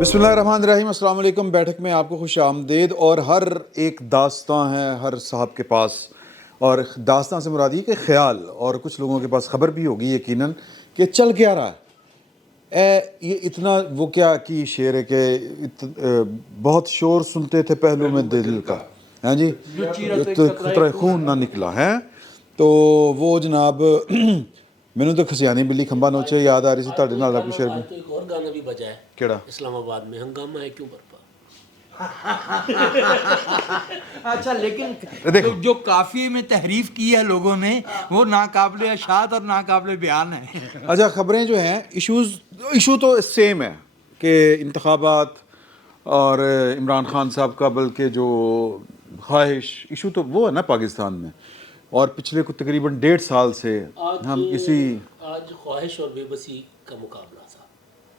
बिस्मिल्लाहिर्रहमानिर्रहीम, अस्सलाम वालेकुम। बैठक में आपको खुश आमदीद। और हर एक दास्तां है हर साहब के पास, और दास्तां से मुराद ये कि ख़्याल, और कुछ लोगों के पास ख़बर भी होगी यकीनन कि चल क्या रहा है। ये इतना वो क्या कि शेर है कि बहुत शोर सुनते थे पहलू में दिल का, हाँ जी, तो खतरा खून ना निकला है। तो वो जनाब मैंने तो खसियानी बिल्ली खंबा नोचे याद आ रही थी ਤੁਹਾਡੇ ਨਾਲ ਕੁਛ शेर भी। तो एक और गाना भी बजा है केड़ा? इस्लामाबाद में, हंगामा है क्यों बरपा। अच्छा, लेकिन देखो। जो काफी में तहरीफ की है लोगों ने, वो नाकाबिले अशात और नाकाबिले बयान है। अच्छा, ख़बरें जो हैं, इशू तो सेम है कि इंतखाबात और इमरान खान साहब का, बल्कि जो ख्वाहिश इशू तो वो है ना पाकिस्तान में। और पिछले कुछ तकरीबन 1.5 साल से हम इसी आज ख्वाहिश और बेबसी का मुकाबला था।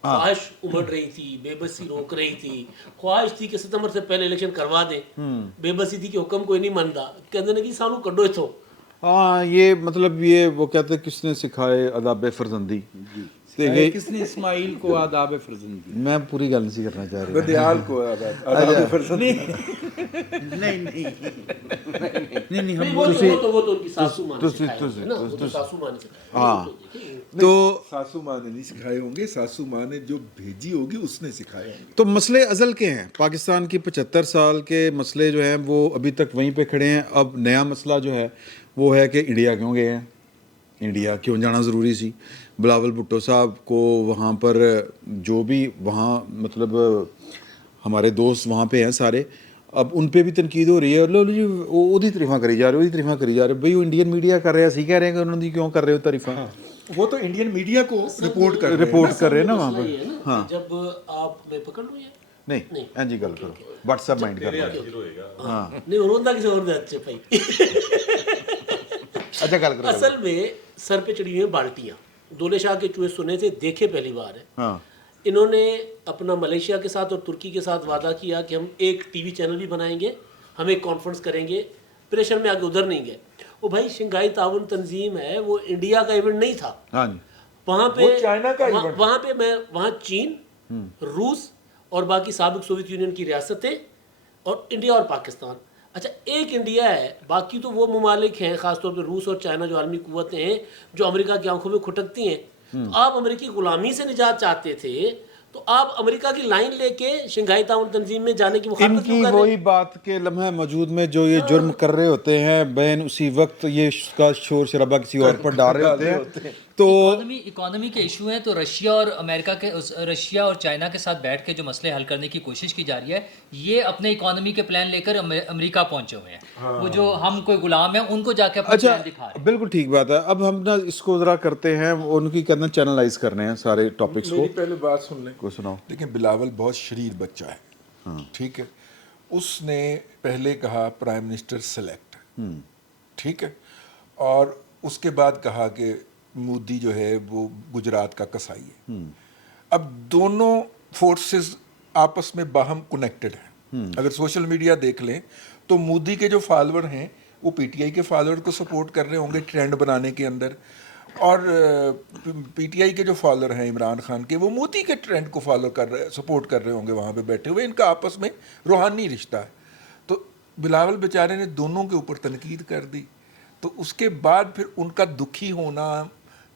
ख्वाहिश उमड़ रही थी, बेबसी रोक रही थी। ख्वाहिश थी कि सितंबर से पहले इलेक्शन करवा दें, बेबसी थी कि हुक्म कोई नहीं मानता, कहते ने कि सानू कड्डो इथों। हाँ, ये मतलब ये वो कहते हैं किसने सिखाए अदाब फरजंदी। किसने इस्माइल को आदाब फरजंदी? मैं पूरी गल नहीं करना चाह रहा। बदियाल को आदाब फरजंदी। नहीं, हम वो तो उनकी सासू माँ ने सिखाया है ना, वो तो सासू माँ ने सिखाया। हाँ, तो सासू माँ ने नहीं सिखाए होंगे, सासू माँ ने जो भेजी होगी उसने सिखाए होंगे। तो मसले अज़ल के हैं। पाकिस्तान की 75 साल के मसले जो हैं वो अभी तक वहीं पे खड़े हैं। अब नया मसला जो है वो है कि इंडिया क्यों गए हैं, इंडिया क्यों जाना ज़रूरी सी। बिलावल भुट्टो साहब को वहाँ पर जो भी वहाँ मतलब हमारे दोस्त वहाँ पे हैं सारे, अब उन पे भी तनकीद हो रही है। लो जी ओदी तारीफां करी जा रहे, ओदी तारीफां करी जा रहे। भाई वो इंडियन मीडिया कर रहे हैं, असी कह रहे हैं कि उन्होंने क्यों कर रहे हो तारीफां। वो तो इंडियन मीडिया को रिपोर्ट कर रहे हैं ना वहाँ मसला पर। ये है ना, हाँ, जब आप मैं पकड़ लूँ ये नहीं एंजी गल करो, व्हाट्सएप माइंड कर हाँ नहीं रोंदा किसी और दे अच्छे भाई। अच्छा गल करो। असल में सर पे चढ़ी हुई हैं बाल्टियाँ। दूल्हे शाह के चूहे सुने थे, देखे पहली बार है। हाँ, इन्होंने अपना मलेशिया के साथ और तुर्की के साथ वादा किया कि हम एक टीवी चैनल भी बनाएंगे, हम एक कॉन्फ्रेंस करेंगे। प्रेशर में आगे उधर नहीं गए। वो भाई शंघाई ताउन तंजीम है, वो इंडिया का इवेंट नहीं था। हाँ जी, वहाँ पे वो चाइना का इवेंट। वहाँ पे मैं वहाँ चीन, रूस और बाकी साबिक सोवियत यूनियन की रियासतें और इंडिया और पाकिस्तान। अच्छा, एक इंडिया है, बाकी तो वो ममालिक हैं, ख़ासतौर पे रूस और चाइना जो आलमी कुव्वतें हैं, जो अमेरिका की आंखों में खुटकती हैं। तो आप अमेरिकी गुलामी से निजात चाहते थे, तो आप अमेरिका की लाइन लेके शंघाई ताउन तंजीम में जाने की मुखालफत इनकी क्यों कर रहे वही बात के लम्हा मौजूद में जो ये जुर्म कर रहे होते हैं, बैन उसी वक्त ये उसका शोर शराबा किसी और पर डाल रहे होते हैं। तो इकोनॉमी के इशू हैं, तो रशिया और अमेरिका के रशिया और चाइना के साथ बैठ के जो मसले हल करने की कोशिश की जा रही है, ये अपने इकोनॉमी के प्लान लेकर अमेरिका पहुंचे हुए हैं। वो जो हम कोई गुलाम हैं उनको जाके अपना प्लान दिखा रहे हैं। बिल्कुल ठीक बात है। अब हम ना इसको ज़रा करते हैं, उनकी कहना चैनलाइज करने हैं सारे टॉपिक्स को। मेरी पहले बात सुन लें। को सुनाओ। लेकिन बिलावल बहुत शरीर बच्चा है, ठीक है। उसने पहले कहा प्राइम मिनिस्टर सेलेक्ट, ठीक है, और उसके बाद कहा कि मोदी जो है वो गुजरात का कसाई है। अब दोनों फोर्सेस आपस में बाहम कनेक्टेड हैं। अगर सोशल मीडिया देख लें तो मोदी के जो फॉलोअर हैं वो पीटीआई के फॉलोअर को सपोर्ट कर रहे होंगे ट्रेंड बनाने के अंदर, और पीटीआई के जो फॉलोअर हैं इमरान खान के, वो मोदी के ट्रेंड को फॉलो कर रहे, सपोर्ट कर रहे होंगे वहाँ पे बैठे हुए। इनका आपस में रूहानी रिश्ता है। तो बिलावल बेचारे ने दोनों के ऊपर तनकीद कर दी, तो उसके बाद फिर उनका दुखी होना,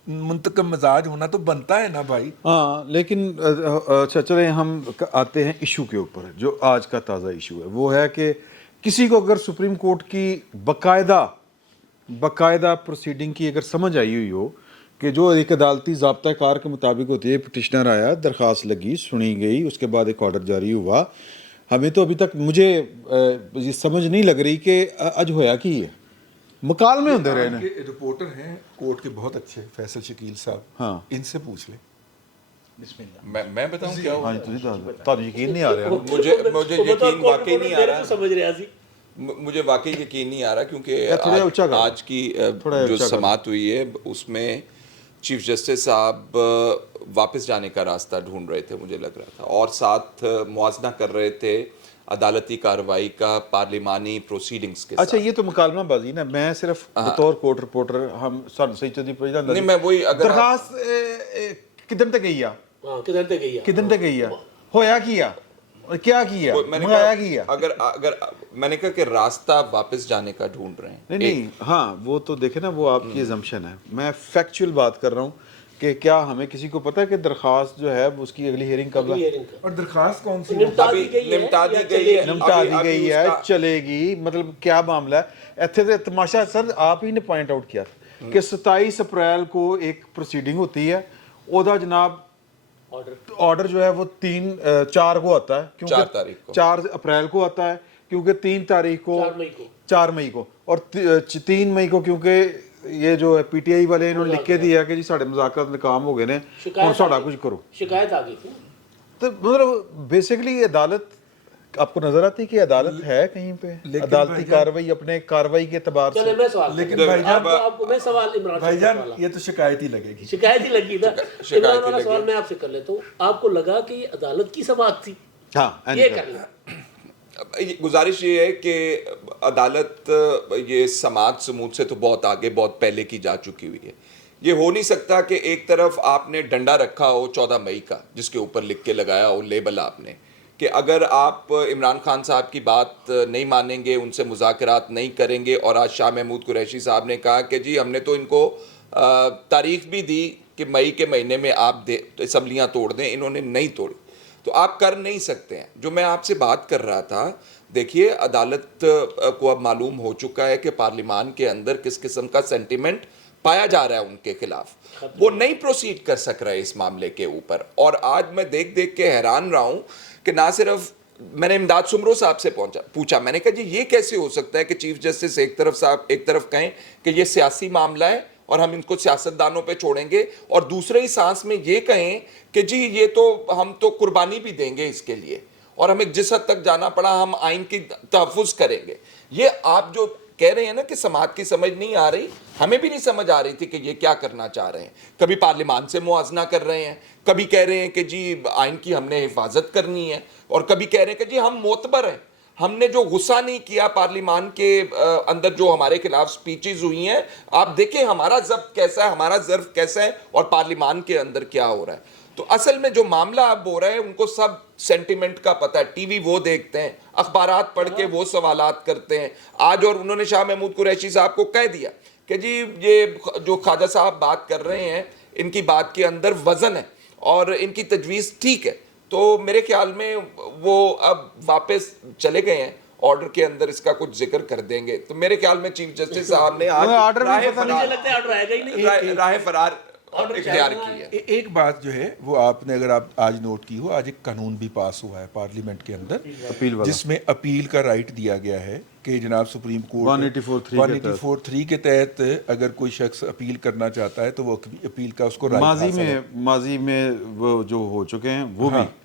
मुंतकम मिजाज होना तो बनता है ना भाई। हाँ, लेकिन अच्छा चलें हम आते हैं इशू के ऊपर। जो आज का ताज़ा इशू है वो है कि किसी को अगर सुप्रीम कोर्ट की बाकायदा प्रोसीडिंग की अगर समझ आई हुई हो कि जो एक अदालती ज़ाब्ता कार के मुताबिक होती है, पिटिशनर आया, दरख्वास्त लगी, सुनी गई, उसके बाद एक ऑर्डर जारी हुआ। हमें तो अभी तक मुझे ये समझ नहीं लग रही कि अज होया कि ये मुकालमे होंदे रहे ने। रिपोर्टर हैं कोर्ट के बहुत अच्छे, फैसल शकील साहब, हाँ, इनसे पूछ ले। मैं बताऊं क्या हाँ जी, तुझे यकीन नहीं आ रहा। मुझे यकीन वाकई नहीं आ रहा, समझ रहे हैं। मुझे वाकई यकीन नहीं आ रहा, क्योंकि थोड़ा ऊंचा कर। आज की जो समाअत हुई है उसमें चीफ जस्टिस साहब वापस जाने का रास्ता ढूंढ रहे थे, मुझे लग रहा था, और साथ मुआजना कर रहे थे अदालती कार्रवाई का पार्लिमानी प्रोसीडिंग्स के अच्छा, साथ। ये तो मुकालमा बाजी ना। मैं सिर्फ बतौर कोर्ट रिपोर्टर हम सही चौधरी पहुंचना नहीं, मैं वही अगर दरखास्त किदन तक गई आ, हाँ, किधर तक गई है? किदन तक गई आ, ہویا کیا اور کیا کیا میں نے منگایا کہا کیا. اگر میں نے کہا کہ راستہ واپس جانے کا ڈھونڈ رہے ہیں. نہیں ہاں وہ تو دیکھیں نا وہ آپ کی ازمپشن ہے. میں فیکچوئل بات کر رہا ہوں کہ کیا ہمیں کسی کو پتا ہے کہ درخواست جو ہے اس کی اگلی ہیئرنگ کب ہے؟ اور درخواست کون سی نمٹا دی گئی ہے نمٹا دی یا گئی چلے ہے. گی؟ نمٹا دی ابھی گئی اس ہے کا- چلے گی مطلب کیا معاملہ ہے ایتھے تے تماشا سر آپ ہی نے پوائنٹ آؤٹ کیا تھا کہ 27 اپریل کو ایک پروسیڈنگ ہوتی ہے اودا جناب آرڈر جو ہے وہ 4 کو آتا ہے 4 تاریخ کو 4 اپریل کو آتا ہے کیونکہ 3 تاریخ کو 4 مئی کو اور 3 مئی کو کیونکہ یہ جو ہے پی ٹی آئی والے انہوں نے لکھ کے دیا کہ جی ساڑھے مذاکرات ناکام ہو گئے نے اور ساڑھا کچھ کرو. شکایت آ گئی تھی. تو مطلب بیسیکلی عدالت آپ کو نظر آتی ہے کہ عدالت ہے کہیں پہ عدالتی کاروائی اپنے کاروائی کے اعتبار سے. چلے میں سوال لیکن کرتا ہوں. بھائی جان آپ کو میں سوال عمران بھائی صاحب جان والا. یہ تو شکایت ہی لگے گی. شکایت ہی لگی نا. شکایت عمران ہی والا لگی. سوال میں آپ سے کر لیتا ہوں. آپ کو لگا کہ یہ عدالت کی سماعت تھی؟ ہاں یہ کر لیں. گزارش یہ ہے کہ عدالت یہ سماعت سموت سے تو بہت آگے بہت پہلے کی جا چکی ہوئی ہے. یہ ہو نہیں سکتا کہ ایک طرف آپ نے ڈنڈا رکھا ہو 14 مئی کا جس کے اوپر لکھ کے لگایا ہو لیبل آپ نے کہ اگر آپ عمران خان صاحب کی بات نہیں مانیں گے ان سے مذاکرات نہیں کریں گے اور آج شاہ محمود قریشی صاحب نے کہا کہ جی ہم نے تو ان کو تاریخ بھی دی کہ مئی کے مہینے میں آپ اسمبلیاں توڑ دیں انہوں نے نہیں توڑی تو آپ کر نہیں سکتے ہیں. جو میں آپ سے بات کر رہا تھا دیکھیے عدالت کو اب معلوم ہو چکا ہے کہ پارلیمان کے اندر کس قسم کا سینٹیمنٹ پایا جا رہا ہے ان کے خلاف. وہ نہیں پروسیڈ کر سک رہے اس معاملے کے اوپر. اور آج میں دیکھ کے حیران رہا ہوں کہ نہ صرف میں نے امداد سمرو صاحب سے پوچھا میں نے کہا جی یہ کیسے ہو سکتا ہے کہ چیف جسٹس ایک طرف کہیں کہ یہ سیاسی معاملہ ہے اور ہم ان کو سیاستدانوں پہ چھوڑیں گے اور دوسرے ہی سانس میں یہ کہیں کہ جی یہ تو ہم تو قربانی بھی دیں گے اس کے لیے اور ہمیں جس حد تک جانا پڑا ہم آئین کی تحفظ کریں گے. یہ آپ جو کہہ رہے ہیں نا کہ سماعت کی سمجھ نہیں آ رہی ہمیں بھی نہیں سمجھ آ رہی تھی کہ یہ کیا کرنا چاہ رہے ہیں. کبھی پارلیمان سے موازنہ کر رہے ہیں کبھی کہہ رہے ہیں کہ جی آئین کی ہم نے حفاظت کرنی ہے اور کبھی کہہ رہے ہیں کہ جی ہم معتبر ہیں ہم نے جو غصہ نہیں کیا پارلیمان کے اندر جو ہمارے خلاف سپیچز ہوئی ہیں آپ دیکھیں ہمارا ضبط کیسا ہے ہمارا ظرف کیسا ہے اور پارلیمان کے اندر کیا ہو رہا ہے. تو اصل میں جو معاملہ اب ہو رہا ہے ان کو سب سینٹیمنٹ کا پتہ ہے. ٹی وی وہ دیکھتے ہیں اخبارات پڑھ کے وہ سوالات کرتے ہیں. آج اور انہوں نے شاہ محمود قریشی صاحب کو کہہ دیا کہ جی یہ جو خواجہ صاحب بات کر رہے ہیں ان کی بات کے اندر وزن ہے اور ان کی تجویز ٹھیک ہے. تو میرے خیال میں وہ اب واپس چلے گئے ہیں آرڈر کے اندر اس کا کچھ ذکر کر دیں گے. تو میرے خیال میں چیف جسٹس صاحب نے آج مجھے لگتا ہے آرڈر آئے گا ہی نہیں. راہ فرار اختیار کی ہے. ایک بات جو ہے وہ آپ نے اگر آپ آج نوٹ کی ہو آج ایک قانون بھی پاس ہوا ہے پارلیمنٹ کے اندر جس میں اپیل کا رائٹ دیا گیا ہے کہ جناب سپریم کورٹ 184(3) کے تحت اگر کوئی شخص اپیل کرنا چاہتا ہے تو وہ اپیل کا اس کو رائٹ ماضی میں وہ جو ہو چکے ہیں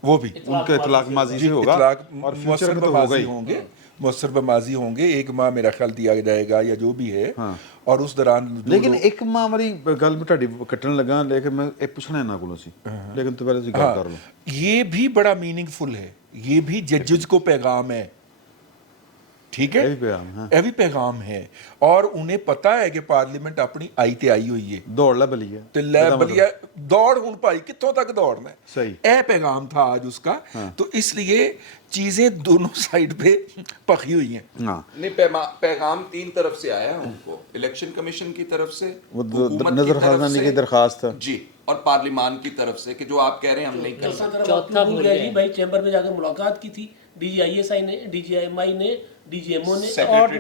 وہ بھی ان کا اطلاق ماضی سے ہوگا اور فیوچر میں تو ہوگا ہی ہوں گے مؤثر بماضی ہوں گے. 1 ماہ میرا خیال دیا جائے گا یا جو بھی ہے اور اس دوران لیکن 1 ماہ ہماری گل میں تہاڈی کٹن لگا لیکن میں یہ پوچھنا ہے نا کولوں سی لیکن تو پہلے گل کر لو. یہ بھی بڑا میننگ فل ہے یہ بھی ججز کو پیغام ہے ٹھیک ہے یہ بھی پیغام ہے اور انہیں پتا ہے کہ پارلیمنٹ اپنی آئی تے آئی ہوئی ہے دوڑ لا بلی ہے تے لے بلیا دوڑ ہوں بھائی کتوں تک دوڑنا ہے صحیح اے پیغام تھا آج اس کا. تو اس لیے چیزیں دونوں سائڈ پہ پکی ہوئی ہیں. نہیں پیغام 3 طرف سے آیا ان کو الیکشن کمیشن کی طرف سے نظر خزانہ کی درخواست جی اور پارلیمان کی طرف سے کہ جو آپ کہہ رہے ہیں ہم نہیں کر سکتے. چوتھا بھول گیا جی بھائی چیمبر میں جا کے ملاقات کی تھی D G I S I نے ڈی جی ایم آئی نے ڈی جی ایم او نے سیکرٹری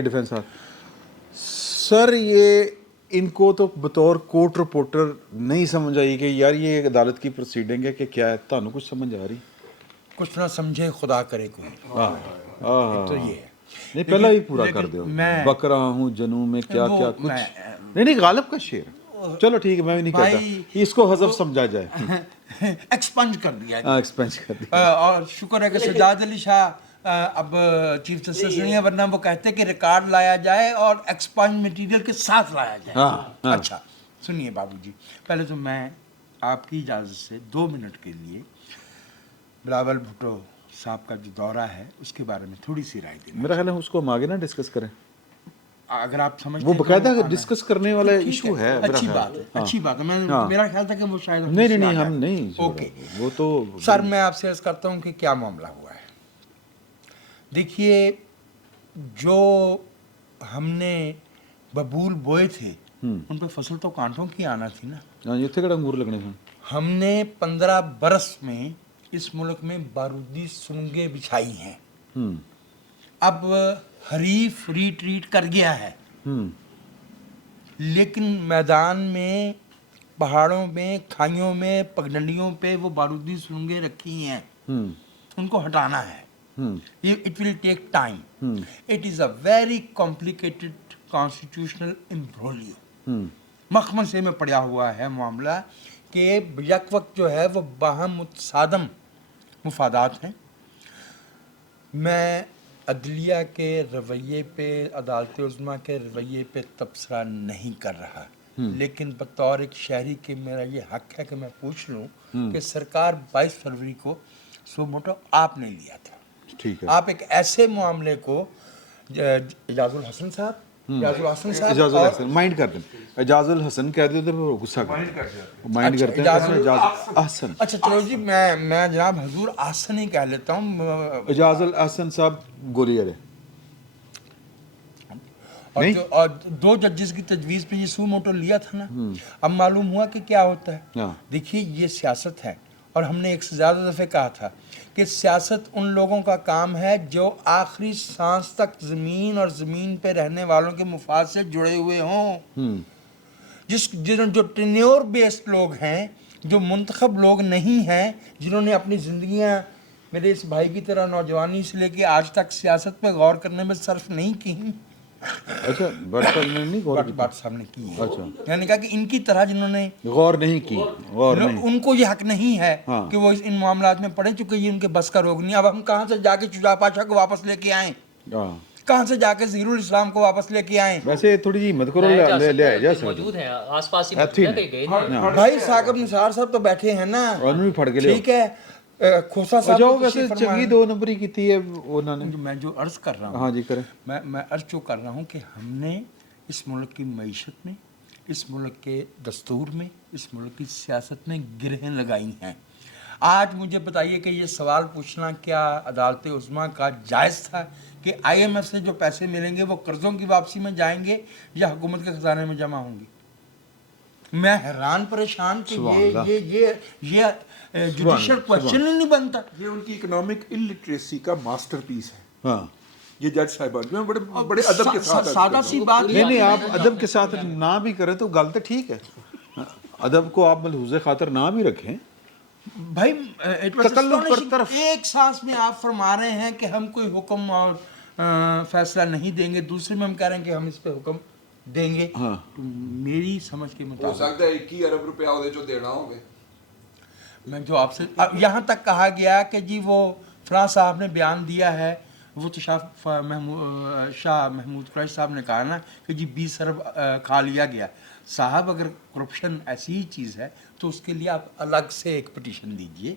ڈیفنس سر. یہ ان کو تو بطور کورٹ رپورٹر نہیں سمجھ آئی کہ یار یہ ایک عدالت کی پروسیڈنگ ہے کہ کیا ہے. تانوں کچھ سمجھ آ رہی کچھ نہ سمجھے خدا کرے کوئی تو یہ ہے. نہیں پہلا ہی پورا کر دو. بکرا ہوں جنوں میں کیا کیا کچھ نہیں غالب کا شعر چلو ٹھیک ہے میں بھی نہیں کہتا اس کو حذف سمجھا جائے ایکسپنج کر دیا ایکسپینس کر دیا. اور شکر ہے کہ سجاد علی شاہ اب چیف جسٹس نہیں ہے ورنہ وہ کہتے کہ ریکارڈ لایا جائے اور ایکسپنج مٹیریل کے ساتھ لایا جائے. اچھا سنیے بابو جی پہلے تو میں آپ کی اجازت سے 2 منٹ کے لیے بلاول بھٹو صاحب کا جو دورہ ہے اس کے بارے میں تھوڑی سی رائے دیں. میرا خیال ہے اس کو ہم آگے نہ ڈسکس کریں अगर आप समझते वो हैं तो बकायदा आना है। डिस्कस करने वाला ठीक इशू है मेरा अच्छी ख्याल बात है। है, अच्छी बात है। मैं मेरा ख्याल था कि वो शायद नहीं नहीं उसमें नहीं आ हम जाए। नहीं छोड़ा। ओके वो तो सर, मैं आपसे अर्ज करता हूँ कि क्या मामला हुआ है। देखिए, जो हमने बबूल बोए थे उन पे फसल तो कांटों की आना थी ना। हाँ जिथे कड़ा अंगूर लगने हैं। हमने 15 बरस में इस मुल्क में बारूदी सुरंगें बिछाई हैं। अब हरीफ रिट्रीट कर गया है, लेकिन मैदान में, पहाड़ों में, खाइयों में, पगडंडियों पे वो बारूदी सुरंगें रखी हैं, उनको हटाना है। It will take time. It is a very complicated constitutional imbroglio. मखमसे में पड़ा हुआ है मामला कि यक वक्त जो है वो बाहम मुतसादम मुफादात हैं। मैं अदलिया के रवैये पे, अदालत उज़्मा के रवैये पे तबसरा नहीं कर रहा, लेकिन बतौर एक शहरी के मेरा ये हक है कि मैं पूछ लूँ कि सरकार 22 फरवरी को सो मोटो आपने लिया था। ठीक है। आप एक ऐसे मामले को इजाजुल हसन साहब, इजाजुल हसन साहब इजाजुल और हसन माइंड कर दें, इजाजुल हसन कह देते तो वो गुस्सा करते हैं, माइंड करते हैं। इजाजुल इजाजुल हसन, अच्छा चलो जी, मैं जनाब हजूर आसन ही कह लेता हूँ। इजाजुल हसन साहब गोली अरे और दो जजेस की तजवीज़ पे ये सू मोटो लिया था ना। अब मालूम हुआ कि क्या होता है। हाँ। देखिए, ये सियासत है, और हमने एक से ज़्यादा दफ़े कहा था कि सियासत उन लोगों का काम है जो आखिरी सांस तक ज़मीन और ज़मीन पे रहने वालों के मुफाद से जुड़े हुए हों। जो टेन्योर बेस्ड लोग हैं, जो मुंतखब लोग नहीं हैं, जिन्होंने अपनी ज़िंदगियाँ मेरे इस भाई की तरह नौजवानी से लेके आज तक सियासत पे गौर करने में सर्फ नहीं की। अच्छा भट्ट साहब ने नहीं गौर भट्ट साहब ने की है। अच्छा। मैंने कहा कि इनकी तरह जिन्होंने गौर नहीं की, गौर नहीं। उनको ये हक नहीं है हाँ। कि वो इन मामलात में पड़े, चुके ये उनके बस का रोग नहीं। अब हम कहाँ से जाके शुजा पाशा को वापस लेके आए, हाँ। कहाँ से जाके ज़हीरुल इस्लाम को वापस लेके आए। वैसे थोड़ी जी हिम्मत करो, ले आया जा सकते मौजूद है आसपास ही, ऐथी मौजूद है, कहीं गए नहीं। भाई साकिब निसार साहब तो बैठे हैं ना, ਉਹਨੂੰ ਵੀ ਫੜ ਕੇ ਲਿਆਓ। ठीक है। खोसा साहब जो को वैसे तशरीफ चंगी फरमाएं। 2 नंबर ही की है उन्होंने। मैं जो अर्ज कर रहा हूँ, हाँ जी करें। मैं अर्ज जो कर रहा हूँ कि हमने इस मुल्क की मईशत में, इस मुल्क के दस्तूर में, इस मुल्क की सियासत में गिरहें लगाई हैं। आज मुझे बताइए कि ये सवाल पूछना क्या अदालत उज़्मा का जायज़ था कि IMF से जो पैसे मिलेंगे वो कर्ज़ों की वापसी में जाएंगे या हुकूमत के ख़जाने में जमा होंगे? मैं हैरान परेशान कि ये जुडिशल क्वेश्चन ही नहीं बनता। ये उनकी इकोनॉमिक इलिटरेसी का मास्टरपीस है। हाँ ये जज साहिबान में बड़े बड़े अदब के साथ सादा सी बात नहीं नहीं, आप अदब के साथ ना भी करें तो गलत ठीक है। अदब को आप मलहूज़े खातर ना भी रखें भाई। it was तकल्लुफ़ पर astonishing। तरफ। एक सांस में आप फरमा रहे हैं कि हम कोई हुक्म और फैसला नहीं देंगे, दूसरे में हम कह रहे हैं कि हम इस पे हुक्म देंगे। हाँ। तो मेरी समझ के हो मुताबिक सकता है 21 अरब रुपया ਉਹਦੇ ਚੋਂ ਦੇਣਾ ਹੋਵੇ। मैं जो आपसे यहाँ तक कहा गया कि जी वो फलां साहब ने बयान दिया है, वो तो शाह महमूद कुरैशी साहब ने कहा ना कि जी 20 अरब खा लिया गया। साहब, अगर करप्शन ऐसी ही चीज़ है तो उसके लिए आप अलग से एक पटिशन दीजिए,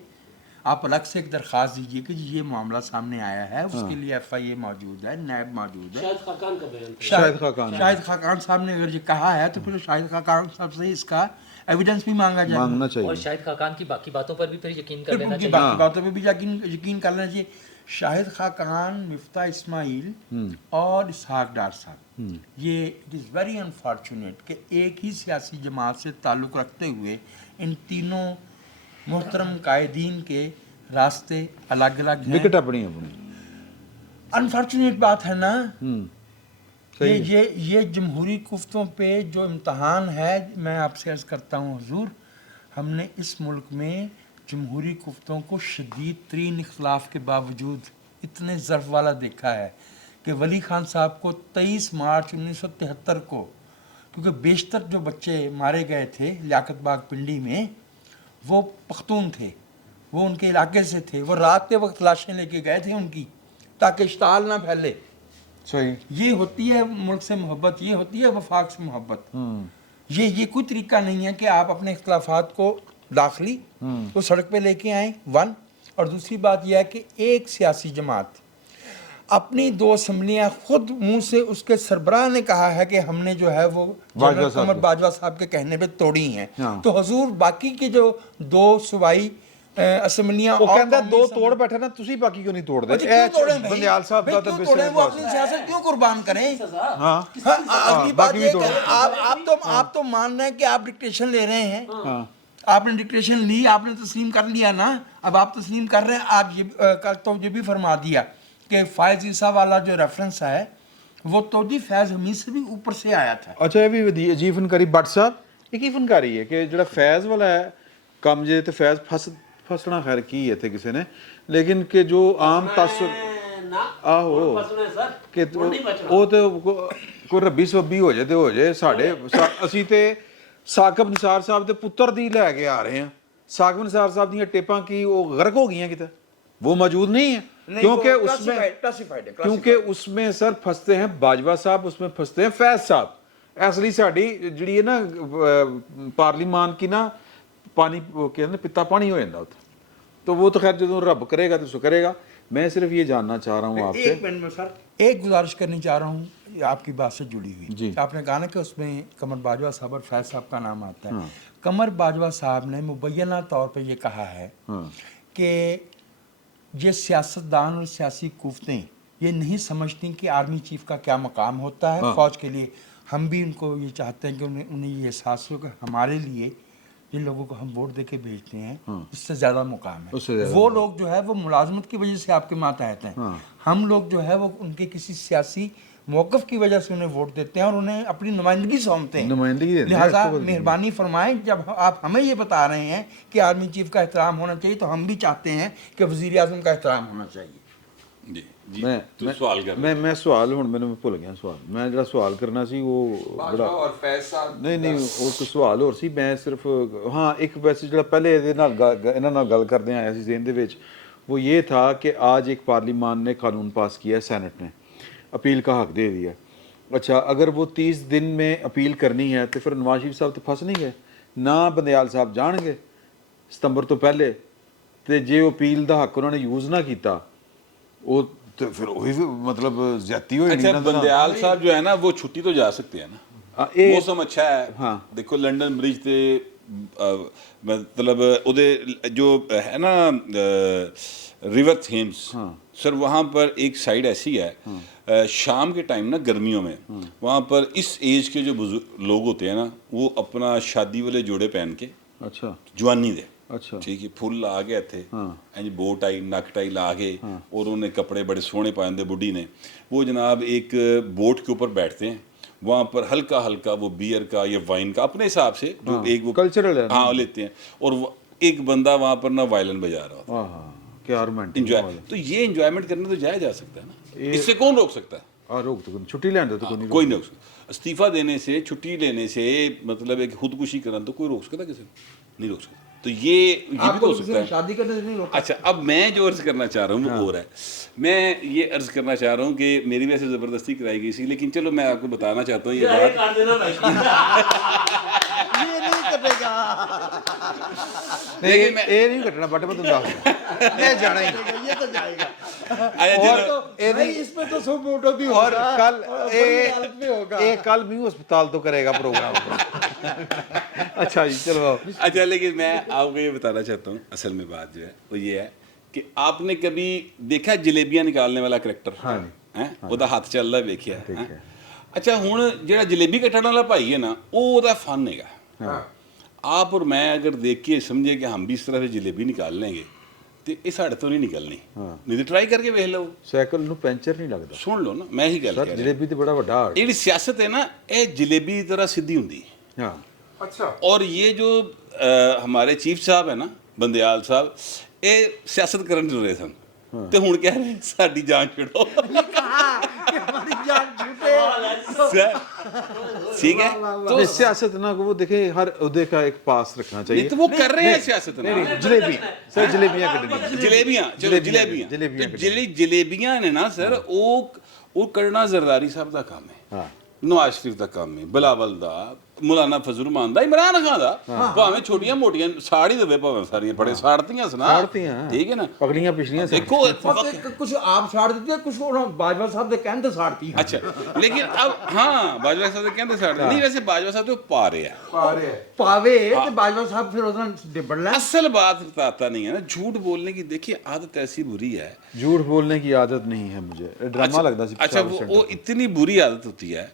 आप अलग से एक दरख्वास्त दीजिए कि जी ये मामला सामने आया है, उसके लिए FIA मौजूद है, नैब मौजूद है। शायद खाकान का बयान था। शाहिद खाकान साहब ने अगर ये कहा है तो फिर शाहिद खाकान साहब से इसका एविडेंस भी मांगा जाए, मांगना और चाहिए। शाहिद खाकान की बाकी बातों पर भी फिर यकीन कर फिर लेना उनकी चाहिए। बाकी बातों पे भी यकीन कर लेना चाहिए। शाहिद खाकान, मिफ्ता इस्माइल और इसहाक डार साहब, ये इट इज़ वेरी अनफॉर्चुनेट कि एक ही सियासी जमात से ताल्लुक़ रखते हुए इन तीनों मोहतरम कायदीन के रास्ते अलग अलग हैं। विकेट अपनी अपनी अनफॉर्चुनेट बात है ना। ये जमहूरी कुफ्तों पे जो इम्तहान है, मैं आपसे अर्ज़ करता हूँ हुजूर, हमने इस मुल्क में जमहूरी कुफ्तों को शदीद तरीन इख्तलाफ के बावजूद इतने ज़र्फ़ वाला देखा है कि वली खान साहब को 23 मार्च 1973 को, क्योंकि बेशतर जो बच्चे मारे गए थे लियाकत बाग पिंडी में वो पख्तून थे, वो उनके इलाके से थे, वो रात के वक्त लाशें लेके गए थे उनकी ताकि इश्ताल ना फैले। सही। ये होती है मुल्क से मोहब्बत, ये होती है वफाक से मोहब्बत। ये कोई तरीका नहीं है कि आप अपने इख्तलाफात को दाखिली वो सड़क पे लेके आए, वन। और दूसरी बात यह है कि एक सियासी जमात अपनी 2 असम्बलियाँ खुद मुंह से उसके सरबराह ने कहा है कि हमने जो है वो बाजवा जनरल साहब कमर को। बाजवा साहब के कहने पे तोड़ी हैं। हाँ। तो हुजूर बाकी की जो 2 सूबाई असम्बलियाँ ਉਹ और ਕਹਿੰਦਾ कौमी ਦੋ असम्बलियाँ- ਤੋੜ ਬੈਠਾ ਨਾ ਤੁਸੀਂ ਬਾਕੀ ਕਿਉਂ ਨਹੀਂ ਤੋੜਦੇ अच्छा, क्यों तोड़ें भाई? ਬੰਦਿਆਲ ਸਾਹਿਬ भाई, ਦਾ ਤਾਂ क्यों तोड़ें? वो अपनी विषय सियासत क्यों कुर्बान करें? हाँ हाँ, अगली बात बाकी भी ये तोड़ें। कि आप तो मान रहे हैं कि आप डिक्टेशन ले रहे हैं। हाँ आपने डिक्टेशन ली, आपने तस्लीम कर लिया ना, अब आप तस्लीम कर रहे हैं। आप ये कल तो ये भी फरमा दिया कि फैज़ ईसा वाला जो रेफरेंस है वो तोदी फैज़ हमीद से भी ऊपर से आया था। ਅੱਛਾ ਇਹ ਵੀ ਅਜੀਬ ਫਨਕਾਰੀ ਬੱਟ ਸਾਹਿਬ ਇਹ ਕੀ ਫਨਕਾਰੀ ਹੈ ਕਿ ਜਿਹੜਾ ਫੈਜ਼ ਵਾਲਾ ਹੈ ਕੰਮ ਜੇ ਤੇ ਫੈਜ਼ ਫਸਣਾ ਖੈਰ ਕੀ ਹੈ ਇੱਥੇ ਕਿਸੇ ਨੇ ਲੇਕਿਨ ਕਿ ਜੋ ਆਮ ਤਾਸਰ ना ਆਹੋ फसना है सर ਕਿ वो नहीं बचना। ਉਹ ਤੇ ਕੋਈ ਰੱਬੀ ਸਬੱਬੀ ਹੋ ਜਾਏ ਤੇ ਹੋ ਜਾਏ ਸਾਡੇ ਅਸੀਂ ਤੇ ਸਾਕਬ ਨਿਸਾਰ ਸਾਹਿਬ ਦੇ ਪੁੱਤਰ ਦੀ ਲੈ ਕੇ ਆ ਰਹੇ ਹਾਂ ਸਾਕਬ ਨਿਸਾਰ ਸਾਹਿਬ ਦੀਆਂ ਟੇਪਾਂ ਕੀ ਉਹ ਗਰਕ ਹੋ ਗਈਆਂ ਕਿਤੇ वो मौजूद नहीं है क्योंकि उसमें क्योंकि उसमें सर फंसते हैं बाजवा साहब उसमें फंसते हैं फैज साहब असली साड़ी जिहड़ी है ना पार्लीमान की ना पानी कहते पिता पानी हो जाता उत्थे तो वो तो खैर जो रब करेगा तो सो करेगा मैं सिर्फ ये जानना चाह रहा हूँ आपसे एक मिनट में सर एक गुजारिश करनी चाह रहा हूँ ये आपकी बात से जुड़ी हुई जी। आपने कहा ना कि उसमें कमर बाजवा साहब और फैज साहब का नाम आता है। कमर बाजवा साहब ने मुबैना तौर पे ये कहा है कि ये सियासतदान और सियासी कुफ्तें ये नहीं समझती कि आर्मी चीफ का क्या मकाम होता है फ़ौज के लिए। हम भी उनको ये चाहते हैं कि उन्हें ये एहसास हो कि हमारे लिए जिन लोगों को हम वोट दे के भेजते हैं उससे ज़्यादा मुकाम उससे है। ज़्यादा वो लोग जो है वो मुलाजमत की वजह से आपके मातहत हैं। हम लोग जो है वो उनके किसी सियासी मौक़िफ़ की वजह से उन्हें वोट देते हैं और उन्हें अपनी नुमाइंदगी सौंपते हैं। नुमाइंदगी देते हैं, लिहाजा इसको बोलते हैं। मेहरबानी फरमाएं जब आप हमें ये बता रहे हैं कि आर्मी चीफ का एहतराम होना चाहिए तो हम भी चाहते हैं कि वज़ीर आज़म का एहतराम होना चाहिए। ਜੀ ਜੀ मैं ਤੁਸੀਂ ਸਵਾਲ ਕਰ मैं सवाल ਹੁਣ ਮੈਨੂੰ ਭੁੱਲ ਗਿਆ ਸਵਾਲ ਮੈਂ ਜਿਹੜਾ ਸਵਾਲ ਕਰਨਾ ਸੀ ਉਹ बाजवा और फैज साहब ਨਹੀਂ ਨਹੀਂ ਉਹ ਕੋਈ ਸਵਾਲ ਹੋਰ ਸੀ ਮੈਂ ਸਿਰਫ ਹਾਂ ਇੱਕ ਵੈਸੇ ਜਿਹੜਾ ਪਹਿਲੇ ਇਹਦੇ ਨਾਲ ਇਹਨਾਂ ਨਾਲ ਗੱਲ ਕਰਦੇ ਆਇਆ ਸੀ ਜ਼ੇਨ ਦੇ ਵਿੱਚ वो ये था कि आज एक पार्लियामान ने कानून पास किया है सेनेट ने अपील का हक दे दिया। अच्छा अगर वो 30 दिन में अपील करनी है तो फिर नवाज शरीफ साहब तो फंस नहीं गए ना बंदयाल साहब जाणगे सितंबर तो पहले तो जे अपील का हक उन्होंने यूज़ ना किया वो तो फिर वही मतलब ज्यादती हो अच्छा बंदयाल साहब जो है ना वो छुट्टी तो जा सकते हैं ना मौसम अच्छा है हाँ। देखो लंदन ब्रिज ते मतलब उधे जो है ना रिवर थेम्स सर वहाँ पर एक साइड ऐसी है शाम के टाइम ना गर्मियों में वहाँ पर इस एज के जो बुजुर्ग लोग होते हैं ना वो अपना शादी वाले जोड़े पहन के अच्छा जवानी दे अच्छा ठीक है फुल ला गए थे इंज बो टाई नक टाई ला के और उन्होंने कपड़े बड़े सोहने पाए होंगे बुढ़ी ने वो जनाब एक बोट के ऊपर बैठते हैं वहाँ पर हल्का हल्का वो बियर का या वाइन का अपने हिसाब से जो एक वो कल्चरल है हाँ लेते हैं और एक बंदा वहाँ पर ना वायलिन बजा रहा होता हाँ क्या रोमांटिक इंजॉय तो ये इंजॉयमेंट करना तो जाया जा सकता है ना इससे कौन रोक सकता है हाँ रोक तो छुट्टी लेने तो कोई नहीं रोक सकता इस्तीफा देने से छुट्टी लेने से मतलब एक खुदकुशी करना तो कोई रोक सकता किसी नहीं रोक सकता तो ये भी तो हो सकता है शादी करने से नहीं रोका। अच्छा अब मैं जो अर्ज करना चाह रहा हूँ वो और है मैं ये अर्ज करना चाह रहा हूँ कि मेरी वैसे ज़बरदस्ती कराई गई थी लेकिन चलो मैं आपको बताना चाहता हूँ ये अरे बात काट देना भाई ये नहीं कटेगा नहीं ये नहीं कटना बट मैं तुम दस ये जाना ही ये तो जाएगा अच्छा और चलो ये भाई नहीं इसमें तो सब वोटों भी और होगा कल और बड़ी हालत में होगा। ये कल भी अस्पताल तो करेगा प्रोग्राम अच्छा जी चलो अच्छा लेकिन मैं आपको ये बताना चाहता हूँ असल में बात जो है वो ये है कि आपने कभी देखा जलेबियां निकालने वाला करैक्टर हाँ है ਉਹਦਾ ਹੱਥ ਚੱਲਦਾ ਵੇਖਿਆ अच्छा ਹੁਣ ਜਿਹੜਾ ਜਲੇਬੀ ਕੱਟਣ ਵਾਲਾ ਭਾਈ ਹੈ ਨਾ ਉਹ ਉਹਦਾ ਫਨ ਹੈਗਾ आप और मैं अगर देख के समझे कि हम भी इस तरह से जलेबी निकाल लेंगे तो ये साढ़े तो नहीं निकलनी नहीं तो ट्राई करके वेख लो ਸਾਈਕਲ ਨੂੰ ਪੈਂਚਰ ਨਹੀਂ ਲੱਗਦਾ सुन लो ना मैं ही गल ਸਰ कह रहा ਜਲੇਬੀ ਤੇ ਬੜਾ ਵੱਡਾ ਆਰਟ ਜਿਹੜੀ ਸਿਆਸਤ ਹੈ ਨਾ ਇਹ जलेबी की तरह सीधी होंगी ਹਾਂ अच्छा और ये जो हमारे चीफ साहब है ना बंदयाल साहब ये सियासत करन रहे सन ਤੇ ਹੁਣ ਕਹਿ ਰਹੇ ਸਾਡੀ ਜਾਨ ਛੱਡੋ हमारी जान छूटे ठीक है तो सियासत ना वो देखे हर उहदे का एक पास रखना चाहिए नहीं तो वो कर रहे हैं सियासत ना नहीं जलेबी सर जलेबियां कटनी जलेबियां चलो जलेबियां तो ਜਿਹੜੀ ਜਲੇਬੀਆਂ ਨੇ ਨਾ ਸਰ ਉਹ ਕਰਨਾ ਜ਼ਰਦਾਰੀ ਸਾਹਿਬ ਦਾ ਕੰਮ ਹੈ ਹਾਂ ਨਵਾਜ਼ ਸ਼ਰੀਫ ਦਾ ਕੰਮ ਹੈ ਬਿਲਾਵਲ ਦਾ ਮੌਲਾਨਾ ਫਜ਼ਲ ਰਹਿਮਾਨ ਦਾ, ਇਮਰਾਨ ਖਾਨ ਦਾ, ਭਾਵੇਂ ਛੋਟੀਆਂ ਮੋਟੀਆਂ ਸਾੜੀ ਦੇਵੇ, ਭਾਵੇਂ ਸਾਰੀਆਂ ਬੜੇ ਸਾੜਤੀਆਂ ਸੁਣਾ, ਸਾੜਤੀਆਂ, ਠੀਕ ਹੈ ਨਾ, ਪਗੜੀਆਂ ਪਿਛਲੀਆਂ ਸੀ। ਦੇਖੋ ਕੁਝ ਆਪ ਸਾੜ ਦਿੱਤੀ, ਕੁਝ ਬਾਜਵਾ ਸਾਹਿਬ ਦੇ ਕਹਿਣ ਤੇ ਸਾੜਤੀ। ਅੱਛਾ, ਲੇਕਿਨ ਅਬ ਹਾਂ ਬਾਜਵਾ ਸਾਹਿਬ ਦੇ ਕਹਿੰਦੇ ਸਾੜਦੇ ਨਹੀਂ, ਵੈਸੇ ਬਾਜਵਾ ਸਾਹਿਬ ਤੇ ਪਾ ਰਹੇ ਆ, ਪਾਵੇ ਤੇ ਬਾਜਵਾ साहब फिर उधर डिबड़ ले। असल बात बताता नहीं है ना, झूठ बोलने की देखिए आदत ऐसी बुरी है, झूठ बोलने की आदत नहीं है मुझे, ड्रामा लगता सी। अच्छा वो इतनी बुरी आदत होती है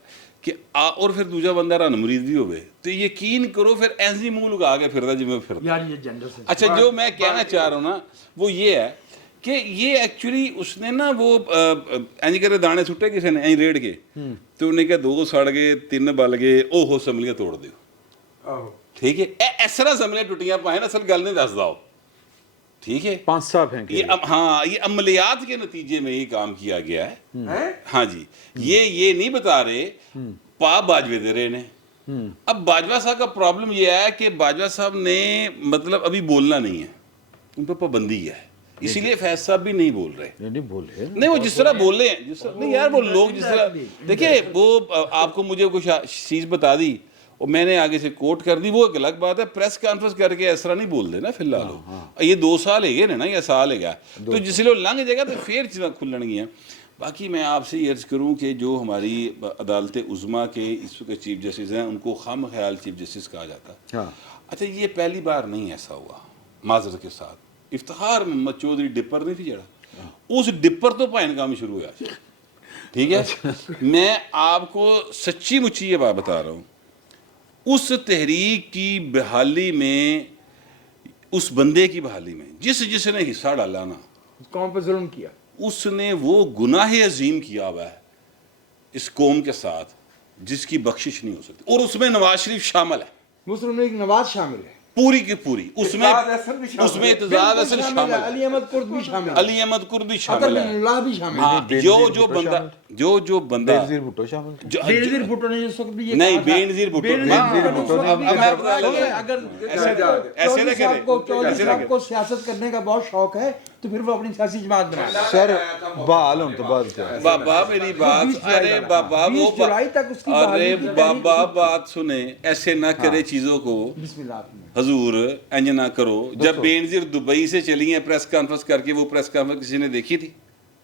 कि और फिर दूजा बंदा रन मुरीद भी होवे तो यकीन करो फिर ऐसी मुंह लगा के फिरदा जिवें फिरदा। यार ये जेंडर से अच्छा जो मैं कहना चाह रहा हूँ ना वो ये है कि ये एक्चुअली उसने ना वो इंज करे दाने सुट्टे किसी ने ऐं रेड़ के तो उन्हें कहा 2 सड़ गए 3 बल गए, ओहो समलियां तोड़ दियो, ठीक है, इस तरह समलियां टुटियां पाए ना, असल गल नहीं दसदा, ठीक है, 5 साल फेंक ये हाँ ये अमलियात के नतीजे में ये काम किया गया है। हाँ जी, ये नहीं बता रहे, पा बाजवे दे रहे ने। अब बाजवा साहब का प्रॉब्लम ये है कि बाजवा साहब ने मतलब अभी बोलना नहीं है, उन पर पाबंदी है, इसीलिए फैज साहब भी नहीं बोल रहे। नहीं बोले नहीं वो जिस तरह बोल रहे हैं, जिस तरह नहीं यार वो लोग जिस तरह, देखिए वो आपको मुझे कुछ चीज़ बता दी और मैंने आगे से कोट कर दी, वो एक अलग बात है, प्रेस कॉन्फ्रेंस करके ऐसा तरह नहीं बोल देना फिलहाल ये 2 साल है ना या साल है तो जिसलिए लंघ जाएगा तो फिर चीज़ें खुलनगी। बाकी मैं आपसे ये अर्ज़ करूँ कि जो हमारी अदालत उज़्मा के इस वक्त चीफ जस्टिस हैं उनको खाम ख्याल चीफ जस्टिस कहा जाता है। अच्छा ये पहली बार नहीं ऐसा हुआ, माजरत के साथ इफ्तिखार मोहम्मद चौधरी डिपर नहीं थी जड़ा, उस डिपर तो भैन काम शुरू हुआ, ठीक है। मैं आपको सच्ची मुच्ची ये बात बता रहा हूँ, उस तहरीक की बहाली में, उस बंदे की बहाली में जिसने हिस्सा डाला ना, कौन पे जुल्म किया, उसने वो गुनाह अजीम किया हुआ है इस कौम के साथ जिसकी बख्शिश नहीं हो सकती, और उसमें नवाज शरीफ शामिल है, मुस्लिम लीग नवाज शामिल है, पूरी की पूरी, उसमें इत्तेजाज हसन शामिल है, अली अहमद कुर्द भी शामिल है, अली अहमद कुर्द भी शामिल है, अल्लाह भी शामिल है, हाँ, जो बंदा बेनज़ीर भुट्टो शामिल थे। बेनज़ीर भुट्टो ने जिस वक्त भी ये नहीं, कहा था- बेनज़ीर भुट्टो बेनज़ीर भुट्टो ने अब मैं बता रहा हूँ, अगर ऐसे ना करें, चौधरी ऐसे ना साहब को सियासत करने का बहुत शौक है तो फिर वो अपनी सियासी जमात बनाए। सर बहाल होने तो बाद क्या है? बाबा मेरी बात, अरे बाबा वो 20 जुलाई तक उसकी अरे बहाली की बाबा बात सुने, ऐसे ना करे चीजों को बिस्मिल्लाह। हजूर, इंज ना करो। जब बेनज़ीर दुबई से चली हैं प्रेस कॉन्फ्रेंस करके, वो प्रेस कॉन्फ्रेंस किसी ने देखी थी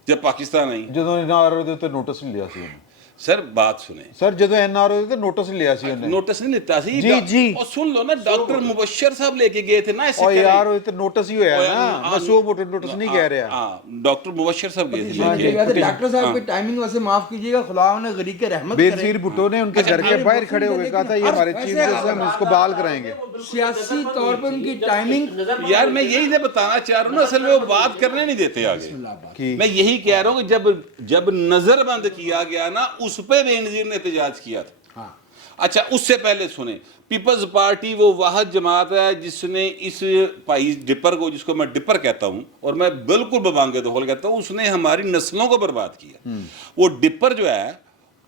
जब पाकिस्तान आई? ਜਦੋਂ ਐਨਆਰਓ ਦੇ ਉੱਤੇ ਨੋਟਿਸ ਨਹੀਂ ਲਿਆ ਸੀ ਉਹਨੇ। सर बात सुने, ਸਰ ਜਦੋਂ ਐਨਆਰਓ ਦੇ ਉੱਤੇ ਨੋਟਿਸ ਲਿਆ ਸੀ ਉਹਨੇ। नोटिस नहीं लेता सी जी, जी। और सुन लो ना, डॉक्टर मुबशर साहब लेके गए थे ना ऐसे और कह यार रहे- ਉਹ ਤੇ ਨੋਟਿਸ ਹੀ ਹੋਇਆ ਨਾ, ਮੈਂ ਸੋ ਮੋਟੇ नोटिस नहीं कह रहा। हाँ डॉक्टर मुबशर साहब गए थे लेके। डॉक्टर साहब की टाइमिंग वैसे माफ कीजिएगा, खुदा उन्हें गरीब के रहमत करे। बेनज़ीर भुट्टो ने उनके घर के बाहर खड़े होकर कहा था ये हमारे चीफ जस्टिस हैं, हम इसको बहाल कराएंगे। सियासी तौर पर उनकी टाइमिंग, यार मैं यही तो बताना चाह रहा हूँ ना, असल में वो बात करने नहीं देते आगे। कि मैं यही कह रहा हूँ कि जब नजरबंद किया गया ना, उस पे बेनज़ीर ने एहतजाज किया था। अच्छा उससे पहले सुने, पीपल्स पार्टी वो वाहद जमात है जिसने इस भाई डिपर को, जिसको मैं डिपर कहता हूँ और मैं बिल्कुल बबांगे दखल कहता हूँ, उसने हमारी नस्लों को बर्बाद किया। वो डिपर जो है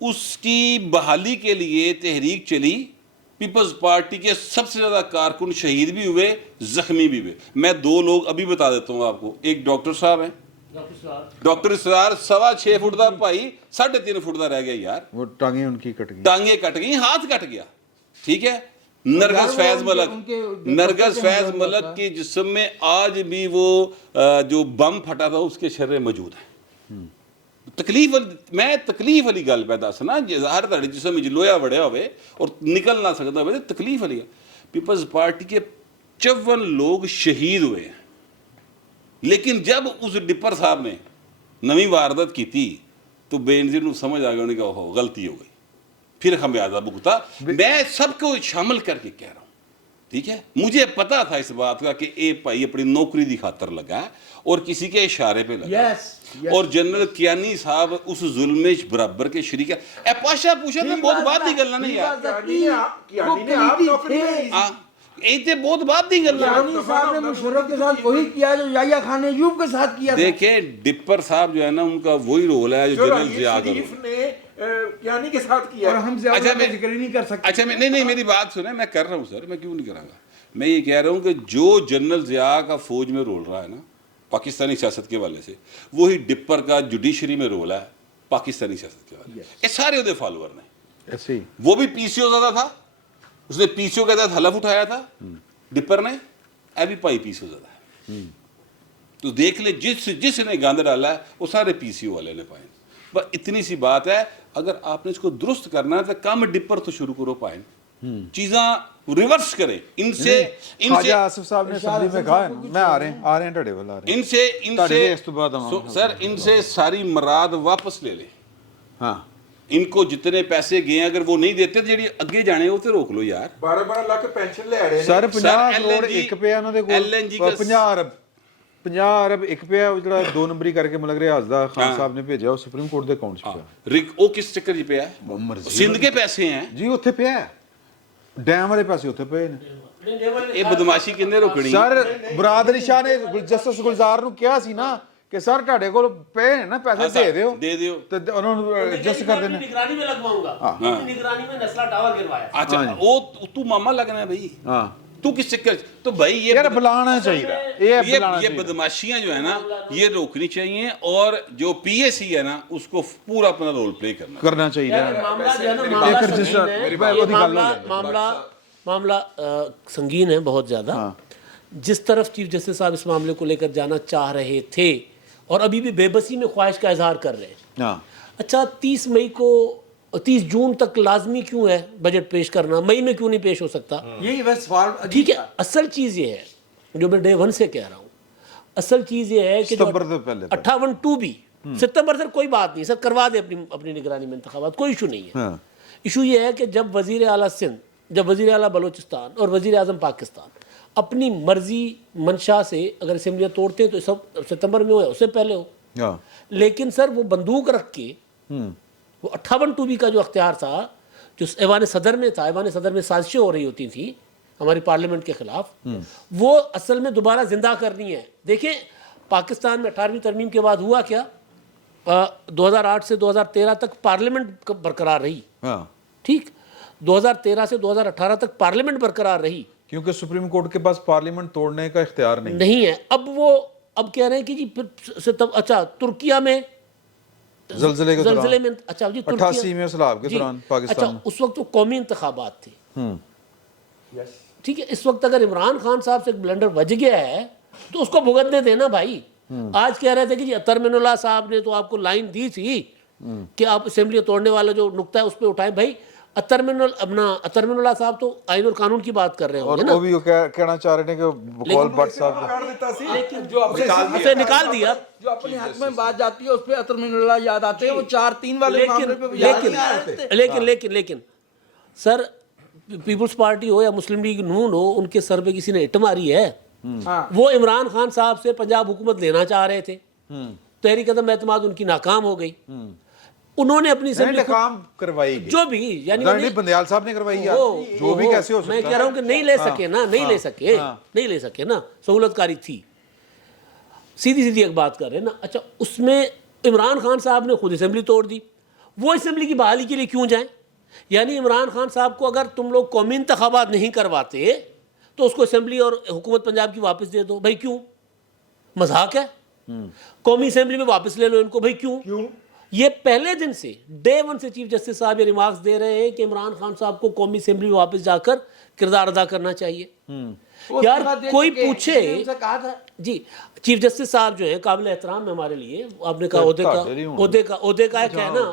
उसकी बहाली के लिए तहरीक चली, पीपल्स पार्टी के सबसे ज़्यादा कारकुन शहीद भी हुए, जख्मी भी हुए। मैं 2 लोग अभी बता देता हूँ आपको, एक डॉक्टर साहब हैं, डॉक्टर इसरार 6.25 फुट का भाई 3.5 फुट का रह गया यार, वो टांगे उनकी कट गई, टांगे कट गई, हाथ कट गया, ठीक है। नरगस फैज मलक, नरगस फैज मलक के जिस्म में आज भी वो जो बम फटा था उसके शर्रे मौजूद है। तकलीफ मैं तकलीफ वाली गल पैदा सुना, हर ਤੁਹਾਡੇ जिस्म में लोहा वड़िया होवे और निकल ना सकता होवे, तकलीफ वाली। पीपल्स पार्टी के 54 लोग शहीद हुए हैं, लेकिन जब उस डिपर साहब ने नवी वारदात की थी तो बेनज़ीर को समझ आ गया, उन्होंने कहा ओहो गलती हो गई, फिर खमियाजा भुगता। मैं सबको शामिल करके कह रहा हूँ, ठीक है। मुझे पता था इस बात का कि ये भाई अपनी नौकरी की खातर लगा है और किसी के इशारे पे लगा है। और जनरल कियानी साहब उस जुल्म में बराबर के शरीक है। ए पाशा पूछा तो बहुत बात ही गलना नहीं यार, ये बहुत बात ही गलना। साहब ने मुशर्रफ के साथ वही किया जो याह्या खान ने अय्यूब के साथ किया था। देखे डिपर साहब जो है ना, उनका वही रोल है जो जनरल जिया का ने कियानी के साथ किया। और हम अच्छा, ज्यादा मैं- जिक्र ही नहीं कर सकते। अच्छा मैं नहीं मेरी बात सुने, मैं कर रहा हूँ सर, मैं क्यों नहीं करांगा। मैं ये कह रहा हूँ कि जो जनरल जिया का फौज में रोल रहा है ना पाकिस्तानी सियासत के वाले से, वही डिपर का जुडिशरी में रोल है पाकिस्तानी सियासत के वाले। ये सारे उहदे फॉलोअर ने, ऐसे ही वो भी पीसीओ ज़्यादा था اس نے پی سی او کے تحت حلف اٹھایا تھا ڈپر نے, ابھی پائی پی سی او زیادہ ہے. تو دیکھ لے جس نے گاند ڈالا ہے وہ سارے پی سی او والے نے پائے. بس اتنی سی بات ہے, اگر آپ نے اس کو درست کرنا ہے تو کم ڈپر تو شروع کرو پائیں, چیزاں ریورس کریں. ان سے خواجہ آصف صاحب نے اسمبلی میں کہا ہے, میں آ رہے ہیں ٹڈے والا آ رہے ہیں, ان سے ساری مراد واپس لے لیں. ہاں ان کو جتنے پیسے گئے ہیں اگر وہ نہیں دیتے تو جڑی اگے جانے وہ تے روک لو یار. 12 لاکھ پینشن لے رہے ہیں سر 50 LNG ਕਰੋੜ ਇੱਕ ਪਿਆ ਉਹਨਾਂ ਦੇ LNG ਕੋਲ, 50 ਅਰਬ ਇੱਕ ਪਿਆ, ਉਹ ਜਿਹੜਾ 2 ਨੰਬਰੀ ਕਰਕੇ ਮੈਨੂੰ ਲੱਗ ਰਿਹਾ ਹਜ਼ਦਾ ਖਾਨ ਸਾਹਿਬ ਨੇ ਭੇਜਿਆ, ਉਹ ਸੁਪਰੀਮ ਕੋਰਟ ਦੇ ਅਕਾਊਂਟ 'ਚ ਪਿਆ. ਉਹ ਕਿਸ ਚੱਕਰ 'ਚ ਪਿਆ? ਸਿੰਧ ਕੇ ਪੈਸੇ हैं ਜੀ, ਉੱਥੇ ਪਿਆ ਡੈਮ ਵਾਲੇ ਪੈਸੇ ਉੱਥੇ ਪਏ ਨੇ. ਇਹ ਬਦਮਾਸ਼ੀ ਕਿੰਨੇ ਰੋਕਣੀ? ਸਰ ਬਰਾਦਰੀ ਸ਼ਾਹ ਨੇ ਜਸਟਿਸ ਗੁਲਜ਼ਾਰ ਨੂੰ ਕਿਹਾ ਸੀ ਨਾ ਕਿ ਸਰ ਤੁਹਾਡੇ ਕੋਲ ਪਏ ਨੇ ਨਾ ਪੈਸੇ, ਦੇ ਦਿਓ ਤੇ ਉਹਨਾਂ ਨੂੰ ਐਡਜਸਟ ਕਰ ਦੇਣਾ. निगरानी में लगवाऊंगा, निगरानी में नस्ला टावर गिरवाया. अच्छा वो तू मामा लगना है भाई. हाँ तू किस चक्कर? तो भाई यार बुलाना चाहिए, ये बदमाशियां जो है ना ये रोकनी चाहिए, और जो पीएसी है ना उसको पूरा अपना रोल प्ले करना चाहिए. मामला जो है ना, मामला संगीन है बहुत ज़्यादा. जिस तरफ चीफ जस्टिस साहब इस मामले को लेकर जाना चाह रहे थे और अभी भी बेबसी में ख्वाहिश का इजहार कर रहे हैं. अच्छा 30 जून तक लाजमी क्यों है बजट पेश करना? मई में क्यों नहीं पेश हो सकता? यही बस सवाल. ठीक है, असल चीज़ ये है जो मैं डे 1 से कह रहा हूँ, असल चीज़ ये है कि 58(2) भी सितंबर से कोई बात नहीं, सर करवा दे अपनी निगरानी में इंतखाबात, कोई इशू नहीं है. इशू ये है कि जब वज़ीर आला सिंध, जब वज़ीर आला बलूचिस्तान और वज़ीर आज़म पाकिस्तान अपनी मर्जी मंशा से अगर असेंबलियाँ तोड़ते हैं तो सब सितंबर में हो या उससे पहले हो, लेकिन सर वो बंदूक रख के वो 58(2) का जो अख्तियार था, जो ऐवान सदर में था, ऐवान सदर में साजिशें हो रही होती थी हमारी पार्लियामेंट के खिलाफ, वो असल में दोबारा जिंदा करनी है. देखें पाकिस्तान में 18वीं तरमीम के बाद हुआ क्या, 2008 से 2013 तक पार्लियामेंट बरकरार रही. ठीक, 2013 से 2018 तक पार्लियामेंट बरकरार रही क्योंकि सुप्रीम कोर्ट के पास पार्लियामेंट तोड़ने का इख्तियार नहीं है. अब कह रहे हैं कि जी अच्छा तुर्किया में ज़लज़ले में, अच्छा जी 88 में सलाब के दौरान पाकिस्तान में, अच्छा उस वक्त तो कौमी इंतखाबात थे. ठीक है, इस वक्त अगर इमरान खान साहब से एक ब्लंडर बज गया है तो उसको भुगतने देना भाई. आज कह रहे थे कि जी अतर मिनुल्लाह साहब ने तो आपको लाइन दी थी कि आप असेंबली तोड़ने वाला जो नुक्ता है उस पर उठाएं. भाई अतर मिनुल्लाह साहब तो आइन और कानून की बात कर रहे हैं, और वो भी कहना चाह रहे हैं कि बकौल भट्ट साहब लेकिन जो अपने निकाल दिया, जो अपने हक में बात जाती है उस पे अतर मिनुल्लाह याद आते हैं, वो 4-3 वाले मामले पे. लेकिन सर पीपल्स पार्टी हो या मुस्लिम लीग नून हो, उनके सर पे किसी ने इट मारी है. वो इमरान खान साहब से पंजाब हुकूमत लेना चाह रहे थे, तहरीक अदम एतमाद उनकी नाकाम हो गई. उन्होंने अपनी काम करवाई, जो भी यानी बंदयाल साहब ने करवाई, जो भी कैसे हो सकता है. मैं कह रहा हूँ कि नहीं ले सके ना, नहीं ले सके ना, सहूलतकारी थी. सीधी एक बात कर रहे हैं ना. अच्छा उसमें इमरान खान साहब ने खुद असेंबली तोड़ दी. वो असेंबली की बहाली के लिए क्यों जाएं? यानी इमरान खान साहब को अगर तुम लोग कौमी इंतखाबात नहीं करवाते तो उसको असेंबली और हुकूमत पंजाब की वापस दे दो. भाई क्यों? मजाक है? कौमी असेंबली में वापस ले लो इनको. भाई क्यों? ये पहले दिन से डे 1 से चीफ जस्टिस साहब ये रिमार्क्स दे रहे हैं कि इमरान खान साहब को कौमी असेंबली में वापस जाकर किरदार अदा करना चाहिए. यार कोई पूछे जी, चीफ जस्टिस साहब जो है काबिल एहतराम है हमारे लिए. आपने कहा ओहदे का एक है ना,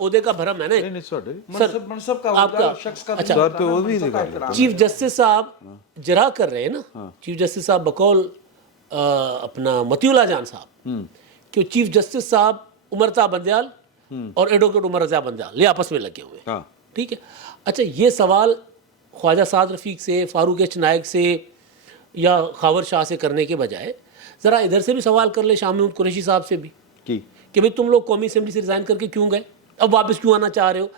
ओहदे का भरम है ना सर आपका. अच्छा चीफ जस्टिस साहब जरा कर रहे हैं ना, चीफ जस्टिस साहब बकौल अपना मतीउल्लाह जान साहब, कि चीफ जस्टिस साहब उमर ता बंदयाल और एडवोकेट उमर रज़ा बंदयाल ये आपस में लगे हुए. ठीक है, अच्छा ये सवाल ख्वाजा साद रफ़ीक से, फारूक एच नायक से या खावर शाह से करने के बजाय ज़रा इधर से भी सवाल कर ले, शाह महमूद कुरैशी साहब से भी, कि भाई तुम लोग कौमी असेंबली से रिज़ाइन करके क्यों गए, अब वापस क्यों आना चाह रहे हो.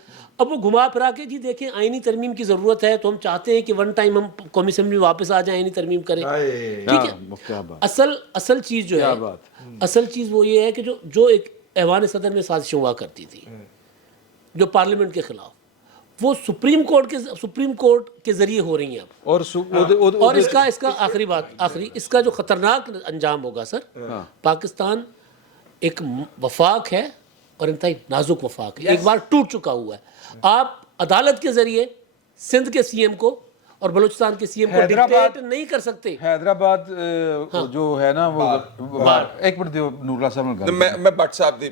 अब वो घुमा फिरा के जी देखें आईनी तरमीम की ज़रूरत है तो हम चाहते हैं कि वन टाइम हम कौमी असेंबली में वापस आ जाएं, आईनी तरमीम करें. ठीक है, असल चीज़ जो है, असल चीज़ वो ये है कि जो एक ऐवान सदर में साजिश हुआ करती थी जो पार्लियामेंट के खिलाफ, वो सुप्रीम कोर्ट के जरिए हो रही हैं अब. और इसका आखिरी इसका जो खतरनाक अंजाम होगा सर, पाकिस्तान एक वफाक है और इंतहाई नाजुक वफाक है, एक बार टूट चुका हुआ है. आप अदालत के जरिए सिंध के सीएम को और बलूचिस्तान के सीएम को हैदराबाद- डिक्टेट नहीं कर सकते। हैदराबाद जो है ना वो एक मिनट दियो नूरुल्लाह साहब ने मैं भट्ट साहब दी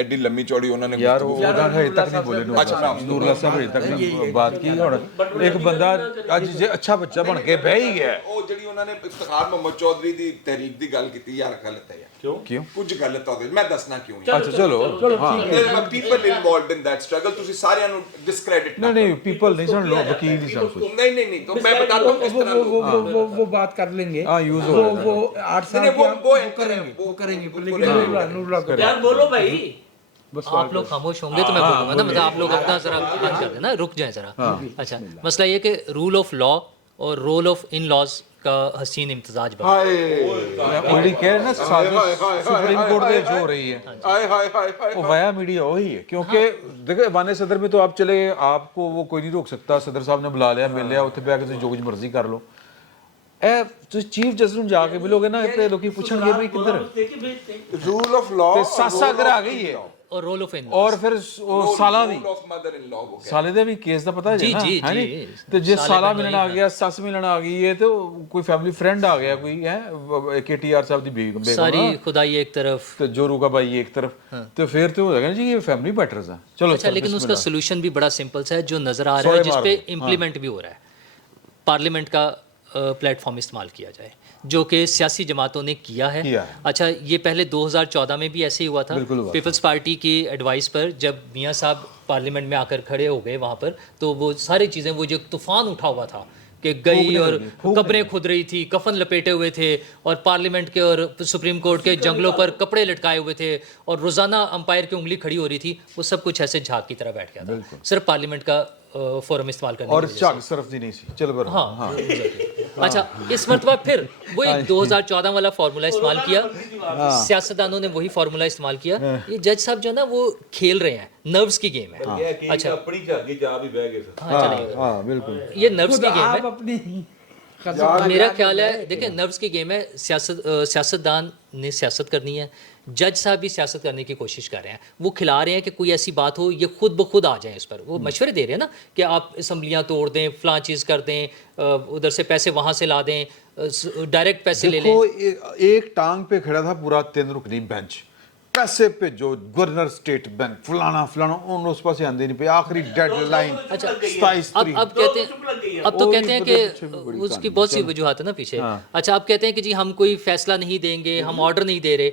एडी लम्मी चौड़ी उन्होंने यार वो हजे तक नहीं बोले नूरुल्लाह साहब हजे तक नहीं बात की ਹੁਣ ਇੱਕ ਬੰਦਾ ਅੱਜ ਜੇ ਅੱਛਾ ਬੱਚਾ ਬਣ ਕੇ ਬਹਿ ਹੀ ਗਿਆ ਉਹ ਜਿਹੜੀ ਉਹਨਾਂ ਨੇ ਇਫਤਖਾਰ ਮੁਹੰਮਦ ਚੌਧਰੀ ਦੀ ਤਹਿਰੀਕ ਦੀ ਗੱਲ ਕੀਤੀ ਯਾਰ ਗਲਤ ਹੈ ਯਾਰ ਕਿਉਂ ਕੁਝ ਗਲਤ ਹੋ ਗਈ ਮੈਂ ਦੱਸਣਾ ਕਿਉਂ ਯਾਰ ਅੱਛਾ ਚਲੋ ਹਾਂ people involved in that struggle ਤੁਸੀਂ ਸਾਰਿਆਂ ਨੂੰ ਡਿਸਕ੍ਰੈਡਿਟ ਨਹੀਂ ਨਹੀਂ ਪੀਪਲ ਨਹੀਂ ਸੁਣ ਲੋ ਵਕੀਲ ਨਹੀਂ ਸਭ ਕੁਝ नहीं तो मैं बताता हूँ किस तरह लोग वो बात कर लेंगे हाँ, यूज हो वो 8 साल नहीं, की वो करेंगे वो करेंगे वो लेकिन नूरुल्लाह करे यार बोलो भाई। आप लोग खामोश होंगे तो मैं बोलूंगा ना, मतलब आप लोग अपना जरा बंद कर देना, रुक जाए जरा। अच्छा, मसला ये कि रूल ऑफ लॉ और रोल ऑफ इन लॉज का हसीन इम्तजाज बना। ਉਹ ਜਿਹੜੀ ਕਹਿ ਰਹੇ ਨਾ ਸਾਜ਼ਿਸ਼ ਸੁਪਰੀਮ ਕੋर्ट ਦੇ ਵਿੱਚ ਹੋ रही है हाय हाय हाय हाय वो वाया मीडिया वही है क्योंकि देखो ईवान सदर में तो आप चले गए, आपको वो कोई नहीं रोक सकता। सदर साहब ने बुला लिया, मिल लिया, उत्थे बह के जो कुछ मर्जी कर लो। ਇਹ ਤੁਸੀਂ ਚੀਫ ਜਸਟਿਸ ਨੂੰ ਜਾ ਕੇ ਮਿਲੋਗੇ ਨਾ ਤੇ ਲੋਕੀ ਪੁੱਛਣਗੇ ਵੀ ਕਿੱਧਰ रूल ऑफ लॉ ਤੇ ਸਾਸਾ ਅਗਰ ਆ ਗਈ ਹੈ और रोल ऑफ इन ਔਰ ਫਿਰ ਉਹ ਸਾਲਾ ਦੀ ऑफ मदर इन लॉ हो गया ਸਾਲੇ ਦੇ ਵੀ ਕੇਸ ਦਾ ਪਤਾ ਹੈ ਜੀ, ਨਾ ਜੀ, ਹੈ ਨੀ? ਜੀ। ਤੇ ਜੇ ਸਾਲੇ ਸਾਲਾ ਬਹਿਣ ਮਿਲਣ ਵਾਲੀ ਆ ਗਿਆ, ਸੱਸ ਮਿਲਣ ਆ ਗਈ ਹੈ ਤੇ ਉਹ ਕੋਈ ਫੈਮਿਲੀ ਫਰੈਂਡ ਆ ਗਿਆ ਕੋਈ ਹੈ KTR ਸਾਹਿਬ ਦੀ ਬੇਗਮ सारी खुदाई एक तरफ। ਤੇ ਜੋਰੂ का भाई एक तरफ तो फिर तो हो जाएगा ना जी ये फैमिली मैटर्स है। चलो अच्छा, लेकिन उसका सोल्यूशन भी बड़ा सिंपल सा है जो नजर आ रहा है, जिस पे इम्प्लीमेंट भी हो रहा है। पार्लियामेंट का प्लेटफॉर्म इस्तेमाल किया जाए, जो कि सियासी जमातों ने किया है। अच्छा, ये पहले 2014 में भी ऐसे ही हुआ था। पीपल्स पार्टी की एडवाइस पर जब मियाँ साहब पार्लियामेंट में आकर खड़े हो गए वहाँ पर, तो वो सारी चीज़ें, वो जो तूफान उठा हुआ था कि गई और कब्रें खुद रही थी, कफन लपेटे हुए थे, और पार्लियामेंट के और सुप्रीम कोर्ट के जंगलों पर कपड़े लटकाए हुए थे, और रोज़ाना अंपायर की उंगली खड़ी हो रही थी, वो सब कुछ ऐसे झाग की तरह बैठ गया था। सिर्फ पार्लियामेंट का फोरम इस्तेमाल करने और की वजह से। झाग सरफ दी नहीं सी चलो बरो हाँ, अच्छा, इस मरतबा फिर वही 2014 वाला फार्मूला इस्तेमाल किया, सियासतदानों ने वही फार्मूला इस्तेमाल किया। ये जज साहब जो है ना वो खेल रहे हैं, नर्व्स की गेम है। अच्छा, अपनी झागी जा भी बह गए हाँ बिल्कुल ये नर्व्स की गेम आप है। अपनी मेरा ख्याल है, देखिए, नर्व्स की गेम है। सियासतदान ने सियासत करनी है, जज साहब भी सियासत करने की कोशिश कर रहे हैं। वो खिला रहे हैं कि कोई ऐसी बात हो, ये खुद ब खुद आ जाए इस पर। वो मशवरे दे रहे हैं ना कि आप असम्बलियाँ तोड़ दें, फलां चीज़ कर दें, उधर से पैसे वहाँ से ला दें, डायरेक्ट पैसे ले लें। देखो एक टांग पे खड़ा था पूरा 3 रुकनी बेंच, पैसे पे जो गवर्नर स्टेट बैंक फलाना फलाना उन उस पास आंदे नहीं पे, आखिरी डेडलाइन 27 तारीख। अब कहते हैं, अब तो कहते हैं कि उसकी बहुत सी वजूहत है ना पीछे। अच्छा, अब कहते हैं कि जी हम कोई फैसला नहीं देंगे, हम ऑर्डर नहीं दे रहे।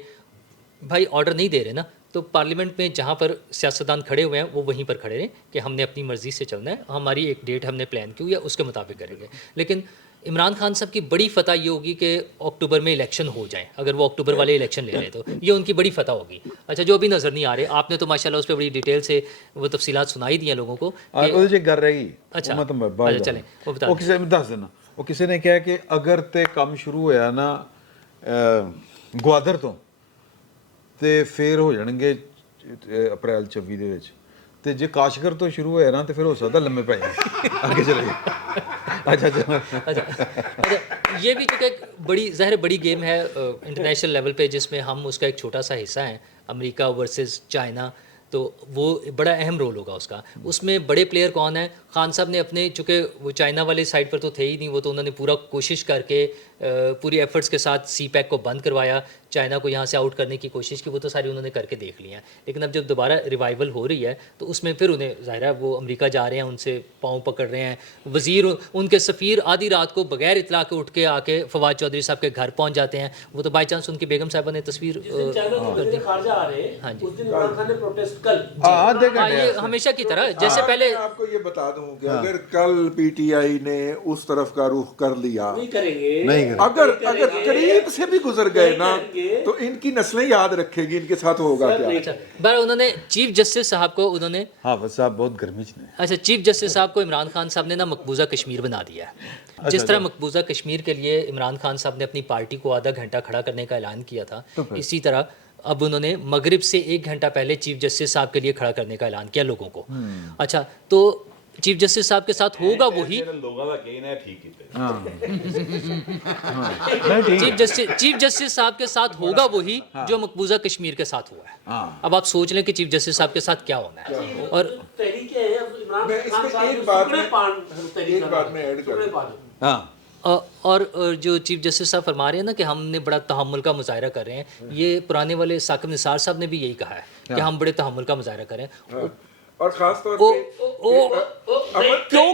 भाई, ऑर्डर नहीं दे रहे ना, तो पार्लियामेंट में जहाँ पर सियासतदान खड़े हुए हैं वो वहीं पर खड़े रहें कि हमने अपनी मर्जी से चलना है, हमारी एक डेट हमने प्लान की हुई है, उसके मुताबिक करेंगे। लेकिन इमरान खान साहब की बड़ी फतह ये होगी कि अक्टूबर में इलेक्शन हो जाए, अगर वो अक्टूबर वाले इलेक्शन ले रहे तो ये उनकी बड़ी फतह होगी। अच्छा, जो अभी नज़र नहीं आ रहे, आपने तो माशाल्लाह उस पर बड़ी डिटेल से वो तफसीलात सुनाई दी हैं लोगों को। ਉਹਦੇ ਚ ਗੱਲ ਰਹੀ अच्छा, मैं तो अच्छा, चलें, वो बता ਉਹ ਕਿਸੇ ਨੂੰ ਦੱਸ ਦੇਣਾ। ਉਹ ਕਿਸੇ ਨੇ ਕਿਹਾ ਕਿ ਅਗਰ ਤੇ ਕੰਮ ਸ਼ੁਰੂ ਹੋਇਆ ਨਾ ਗਵਾਦਰ ਤੋਂ ਤੇ ਫਿਰ ਹੋ ਜਾਣਗੇ ਅਪ੍ਰੈਲ 24 ਦੇ ਵਿੱਚ, ਤੇ ਜੇ ਕਾਸ਼ਗਰ ਤੋਂ ਸ਼ੁਰੂ ਹੋਇਆ ਨਾ ਤੇ ਫਿਰ ਹੋ ਸਕਦਾ ਲੰਮੇ ਪੈ ਜਾਏ ਅੱਗੇ चले जाए। अच्छा, ये भी चूँकि एक बड़ी ज़ाहिर बड़ी गेम है इंटरनेशनल लेवल पे, जिसमें हम उसका एक छोटा सा हिस्सा हैं। अमेरिका वर्सेस चाइना, तो वो बड़ा अहम रोल होगा उसका। उसमें बड़े प्लेयर कौन है? खान साहब ने अपने, चूँकि वो चाइना वाले साइड पर तो थे ही नहीं, वो तो उन्होंने पूरा कोशिश करके पूरी एफर्ट्स के साथ CPEC को बंद करवाया, चाइना को यहाँ से आउट करने की कोशिश की, वो तो सारी उन्होंने करके देख लिया। लेकिन अब जब दोबारा रिवाइवल हो रही है तो उसमें फिर उन्हें ज़ाहिर है वो अमेरिका जा रहे हैं, उनसे पाँव पकड़ रहे हैं। वज़ीर, उनके सफ़ीर आधी रात को बगैर इतला के उठ के आके फवाद चौधरी साहब के घर पहुँच जाते हैं। वो तो बाई चांस उनकी बेगम साहबा ने तस्वीर हाँ जी, ये हमेशा की तरह जैसे पहले। मैं आपको ये बता दूं कि अगर कल PTI ने उस तरफ का रुख कर लिया, नहीं अगर करीब से भी गुजर गए ना, तो इनकी नस्लें याद रखेगी इनके साथ होगा क्या। अच्छा, बार उन्होंने चीफ जस्टिस साहब को उन्होंने हाफिज साहब बहुत गर्मी च ने। अच्छा, चीफ जस्टिस साहब को इमरान खान साहब ने ना मकबूजा कश्मीर बना दिया है। जिस तरह मकबूजा कश्मीर के लिए इमरान खान साहब ने अपनी पार्टी को आधा घंटा खड़ा करने का ऐलान किया था, इसी तरह अब उन्होंने मगरिब से 1 घंटा पहले चीफ जस्टिस साहब के लिए खड़ा करने का ऐलान किया लोगों को। अच्छा, तो चीफ जस्टिस साहब के साथ होगा वही चीफ जस्टिस साहब के साथ होगा वही जो मकबूजा कश्मीर के साथ हुआ है। अब आप सोच लें कि चीफ जस्टिस साहब के साथ क्या होना है। और तहरीक है मैं इसमें एक बात में ऐड कर दूं। हाँ और जो चीफ जस्टिस साहब फरमा रहे हैं ना कि हमने बड़ा तहम्मुल का मुजाहरा कर रहे हैं, ये पुराने वाले साकिब निसार साहब ने भी यही कहा है कि हम बड़े तहम्मुल का मुजाहरा करें। और खास तौर ओ, पे ओ, क्यों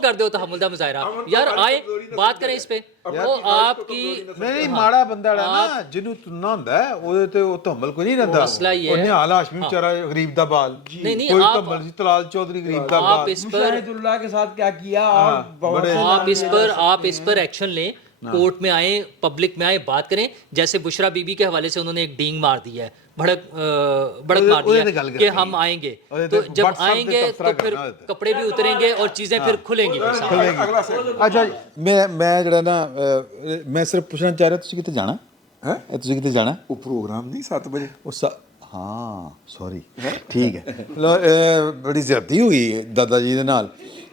कर दो तहम्मुल का मुजाहरा यार, आए बात करें इस पे। वो आपकी नहीं माड़ा बंदा है ना जिन्हों चुनना होता है ਉਹਦੇ ਤੇ ਉਹ ਧੰਮਲ ਕੋਈ ਨਹੀਂ ਰਹਿੰਦਾ ਮਸਲਾ ਇਹ ਹੈ- ਉਹਨੇ ਹਾਲ ਹਾਸ਼ਮੀ ਵਿਚਾਰਾ ਗਰੀਬ ਦਾ ਬਾਲ नहीं, ਕੋਈ आप- ਧੰਮਲ ਸੀ ਤਲਾਲ ਚੌਧਰੀ ਗਰੀਬ ਦਾ आप ਬਾल इस पर मुशाहिदुल्लाह के साथ क्या किया और बहुत बड़े- से आप इस पर एक्शन लें, कोर्ट में आए, पब्लिक में आए, बात करें। जैसे बुशरा बीबी के हवाले से उन्होंने एक डींग मार दी है, भड़क मार ਉਹਦੇ दिया ਤੇ ਗੱਲ कि ਕਰਨੀ हम है। आएंगे, ਉਹਦੇ तो ਤੇ जब WhatsApp ਤੇ आएंगे ਤਬਸਰਾ तो फिर करना ਉਹਦੇ ਤੇ। कपड़े भी उतरेंगे और चीज़ें फिर खुलेंगी फिर सामने। ਅੱਛਾ ਮੈਂ ਜਿਹੜਾ ਨਾ ਮੈਂ ਸਿਰਫ ਪੁੱਛਣਾ ਚਾਹ ਰਿਹਾ ਤੁਸੀਂ ਕਿੱਥੇ ਜਾਣਾ ਹੈ ਤੁਸੀਂ ਕਿੱਥੇ ਜਾਣਾ ਉਹ ਪ੍ਰੋਗਰਾਮ ਨਹੀਂ 7 ਵਜੇ ਉਸ ਹਾਂ ਸੌਰੀ ਠੀਕ ਹੈ ਲੋ ਬੜੀ ਜ਼ਿਆਦਤੀ ਹੋਈ ਦਾਦਾ ਜੀ ਦੇ ਨਾਲ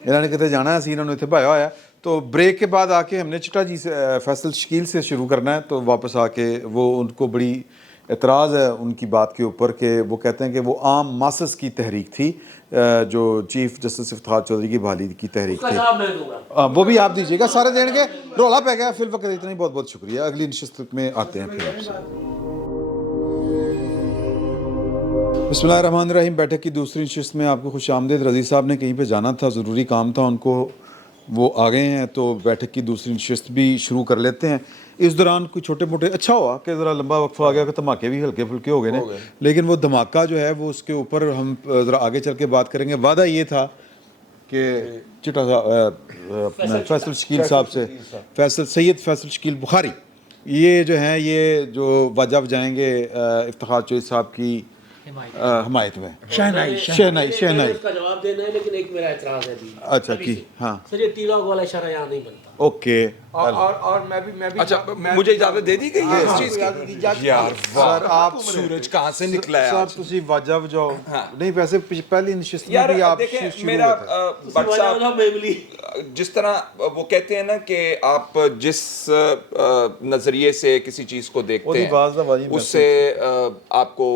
ਇਹਨਾਂ ਨੇ ਕਿਤੇ ਜਾਣਾ ਸੀ ਇਹਨਾਂ ਨੂੰ ਇੱਥੇ ਭਾਇਆ ਹੋਇਆ तो ब्रेक के बाद आके हमने चिट्टा जी से फैसल शकील से शुरू करना है तो वापस आके वो उनको बड़ी एतराज़ है उनकी बात के ऊपर कि वो कहते हैं कि वो आम मासस की तहरीक थी जो चीफ जस्टिस इफ्तिखार चौधरी की बहाली की तहरीक थी जवाब मैं दूंगा। वो भी आप दीजिएगा सारे देंगे रोला पै गया फिल वक्त इतना ही बहुत बहुत शुक्रिया अगली नशिस्त में आते हैं फिर आपसे बिस्मिल्लाहिर्रहमानिर्रहीम बैठक की दूसरी नशिस्त में आपको खुश आमदीद रज़ी साहब ने कहीं पे जाना था ज़रूरी काम था उनको वो आ गए हैं तो बैठक की दूसरी नशिस्त भी शुरू कर लेते हैं इस दौरान कोई छोटे मोटे अच्छा हुआ कि ज़रा लंबा वक्फा आ गया कि धमाके भी हल्के फुल्के हो गए हैं लेकिन वो धमाका जो है वो उसके ऊपर हम ज़रा आगे चल के बात करेंगे वादा ये था कि चिटा फैसल शकील साहब से सैयद फैसल शकील बुखारी ये जो हैं ये जो वजह जाएंगे इफ्तिखार चौधरी साहब की हमायत में शहनाई इसका जवाब देना है लेकिन एक मेरा एतराज है भी। अच्छा की हाँ सर ये टी लॉग वाला इशारा यहाँ नहीं बनता। ओके और मैं भी अच्छा मुझे इजाजत दे दी गई है इस चीज की यार सर आप सूरज कहाँ से निकला है सर आज? ਤੁਸੀਂ ਵਾਜਾ ਵਜਾਓ ਨਹੀਂ ਵੈਸੇ पहली नशिस्त में यार भी आप देखें शुरू मेरा हुए थे। बट साहब मेमली जिस तरह वो कहते हैं ना कि आप जिस नजरिए से किसी चीज को देखते ਉਹਦੀ ਆਵਾਜ਼ ਦਾ हैं ਵਾਜੀ उससे आपको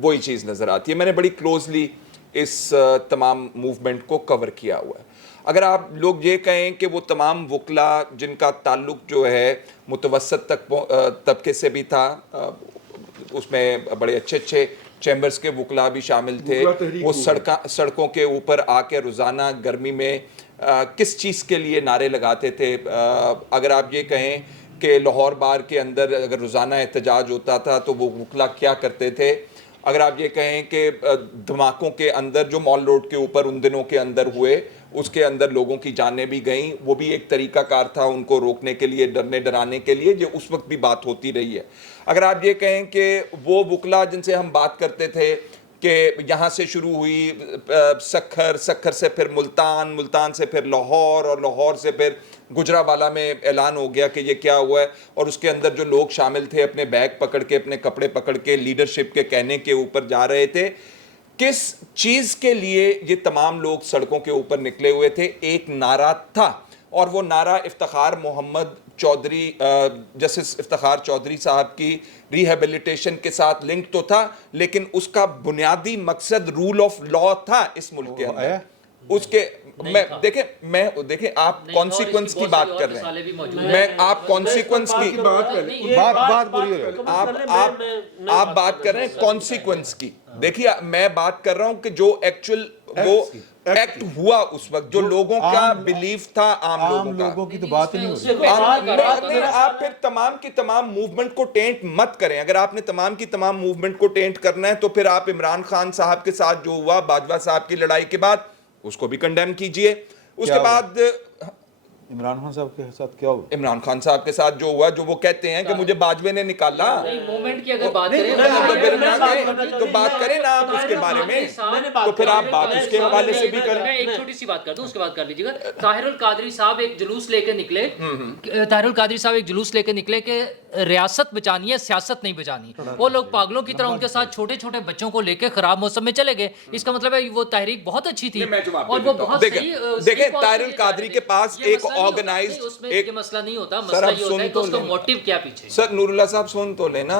वही चीज नजर आती है। मैंने बड़ी क्लोजली इस तमाम मूवमेंट को कवर किया हुआ है। अगर आप लोग ये कहें कि वो तमाम वकला जिनका ताल्लुक जो है मुतवसत तबके से भी था, उसमें बड़े अच्छे चैम्बर्स के वकला भी शामिल थे, वो सड़कों के ऊपर आके रोज़ाना गर्मी में किस चीज़ के लिए नारे लगाते थे। अगर आप ये कहें कि लाहौर बार के अंदर अगर रोज़ाना एहतजाज होता था तो वो वकला क्या करते थे। अगर आप ये कहें कि धमाकों के अंदर जो मॉल रोड के ऊपर उन दिनों के अंदर हुए उसके अंदर लोगों की जानें भी गईं, वो भी एक तरीक़ाकार था उनको रोकने के लिए, डरने डराने के लिए, जो उस वक्त भी बात होती रही है। अगर आप ये कहें कि वो वकला जिनसे हम बात करते थे कि यहाँ से शुरू हुई सखर से फिर मुल्तान से फिर लाहौर और लाहौर से फिर गुजरावाला में ऐलान हो गया कि ये क्या हुआ है, और उसके अंदर जो लोग शामिल थे अपने बैग पकड़ के अपने कपड़े पकड़ के लीडरशिप के कहने के ऊपर जा रहे थे। किस चीज़ के लिए ये तमाम लोग सड़कों के ऊपर निकले हुए थे? एक नारा था और वो नारा इफ्तिखार मोहम्मद चौधरी जस्टिस इफ्तिखार चौधरी साहब की रिहेबिलिटेशन के साथ लिंक तो था, लेकिन उसका बुनियादी मकसद रूल ऑफ लॉ था इस मुल्क के अंदर। उसके मैं देखें आप कॉन्सिक्वेंस की बात कर रहे हैं, मैं आप कॉन्सिक्वेंस की बात पूरी हो रही है। आप बात कर रहे हैं कॉन्सिक्वेंस की। देखिए मैं बात कर रहा हूं कि जो एक्चुअल वो एक्ट हुआ उस वक्त, जो लोगों का बिलीफ था, आम लोगों की तो बात ही नहीं होती। आप फिर तमाम की तमाम मूवमेंट को टेंट मत करें। अगर आपने तमाम की तमाम मूवमेंट को टेंट करना है तो फिर आप इमरान खान साहब के साथ जो हुआ बाजवा साहब की लड़ाई के बाद उसको भी कंडेम कीजिए। उसके बाद इमरान खान साहब के साथ क्या हुआ? इमरान खान साहब के साथ जो हुआ, जो वो कहते हैं कि मुझे बाजवे ने निकाला, मोमेंट की अगर बात करें तो बात करें ना आप उसके बारे में, तो फिर आप बात उसके हवाले से भी करें। मैं एक छोटी सी बात कर दूं, उसके बाद कर लीजिएगा। ताहिरुल कादरी साहब एक जुलूस लेके निकले, ताहिरुल कादरी साहब एक जुलूस लेके निकले कि रियासत बचानी है, सियासत नहीं बचानी। वो लोग पागलों की तरह उनके साथ छोटे छोटे बच्चों को लेके खराब मौसम में चले गए। इसका मतलब है वो तहरीक बहुत अच्छी थी और वो बहुत सही। देखें ताहिरुल कादरी के पास एक ऑर्गेनाइज्ड اس میں एक یہ مسئلہ نہیں ہوتا, سر مسئلہ آپ یہ ہوتا ہے سن کہ تو اس کا لیں موٹیو کیا پیچھے. سر نور اللہ صاحب سن تو لینا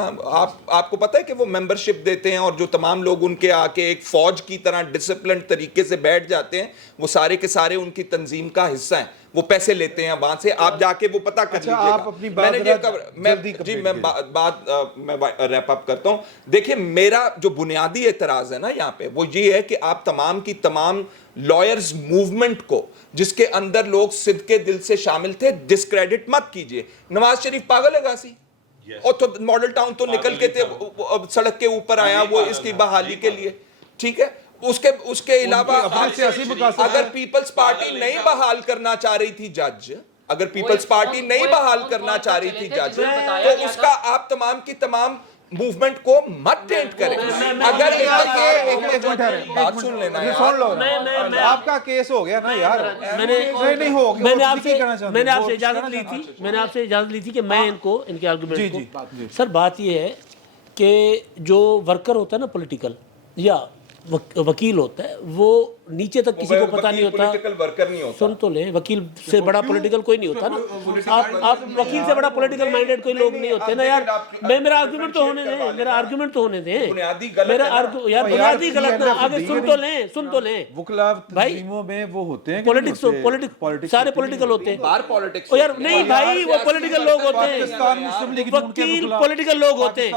آپ کو پتہ ہے کہ وہ ممبرشپ دیتے ہیں اور جو تمام لوگ ان کے آ کے ایک فوج کی طرح ڈسپلنڈ طریقے سے بیٹھ جاتے ہیں وہ سارے کے سارے ان کی تنظیم کا حصہ ہیں, وہ پیسے لیتے ہیں وہاں سے, آپ جا کے وہ پتہ کر لیجیے گا. آپ اپنی بات میں ریپ اپ کرتا ہوں. دیکھیں میرا جو بنیادی اعتراض ہے نا یہاں پہ وہ یہ ہے کہ آپ تمام کی تمام لائرز موومنٹ کو جس کے اندر لوگ صدقے دل سے شامل تھے ڈسکریڈٹ مت کیجئے. نواز شریف پاگل ہے گاسی, اور تو ماڈل ٹاؤن تو نکل کے تھے سڑک کے اوپر آیا وہ اس کی بحالی کے لیے, ٹھیک ہے. اس کے علاوہ اگر پیپلز پارٹی نہیں بحال کرنا چاہ رہی تھی جج, اگر پیپلز پارٹی نہیں بحال کرنا چاہ رہی تھی جج, تو اس کا آپ تمام کی تمام موومنٹ کو مت ٹینٹ کریں. اگر بات سن لینا یار, آپ کا کیس ہو گیا نا یار, میں نے آپ سے اجازت لی تھی کہ میں ان کے آرگومنٹ کو, سر بات یہ ہے کہ جو ورکر ہوتا ہے نا پولیٹیکل یا وکیل ہوتا ہے وہ نیچے تک کسی کو پتہ نہیں ہوتا. پولیٹیکل ورکر نہیں ہوتا, سن تو لیں, وکیل سے بڑا پولیٹیکل کوئی نہیں ہوتا نا. آپ وکیل سے بڑا پولیٹیکل مائنڈیڈ کوئی لوگ نہیں ہوتے نا یار. میرا آرگومنٹ تو ہونے دیں, یار بنیادی غلط نا. آگے سن تو لیں وکلا تنظیموں میں وہ ہوتے ہیں پولیٹکس سارے پولیٹیکل ہوتے ہیں بار پالیٹکس یار نہیں بھائی, وہ پولیٹیکل لوگ ہوتے ہیں, پاکستان مسلم لیگ وکیل پولیٹیکل لوگ ہوتے ہیں.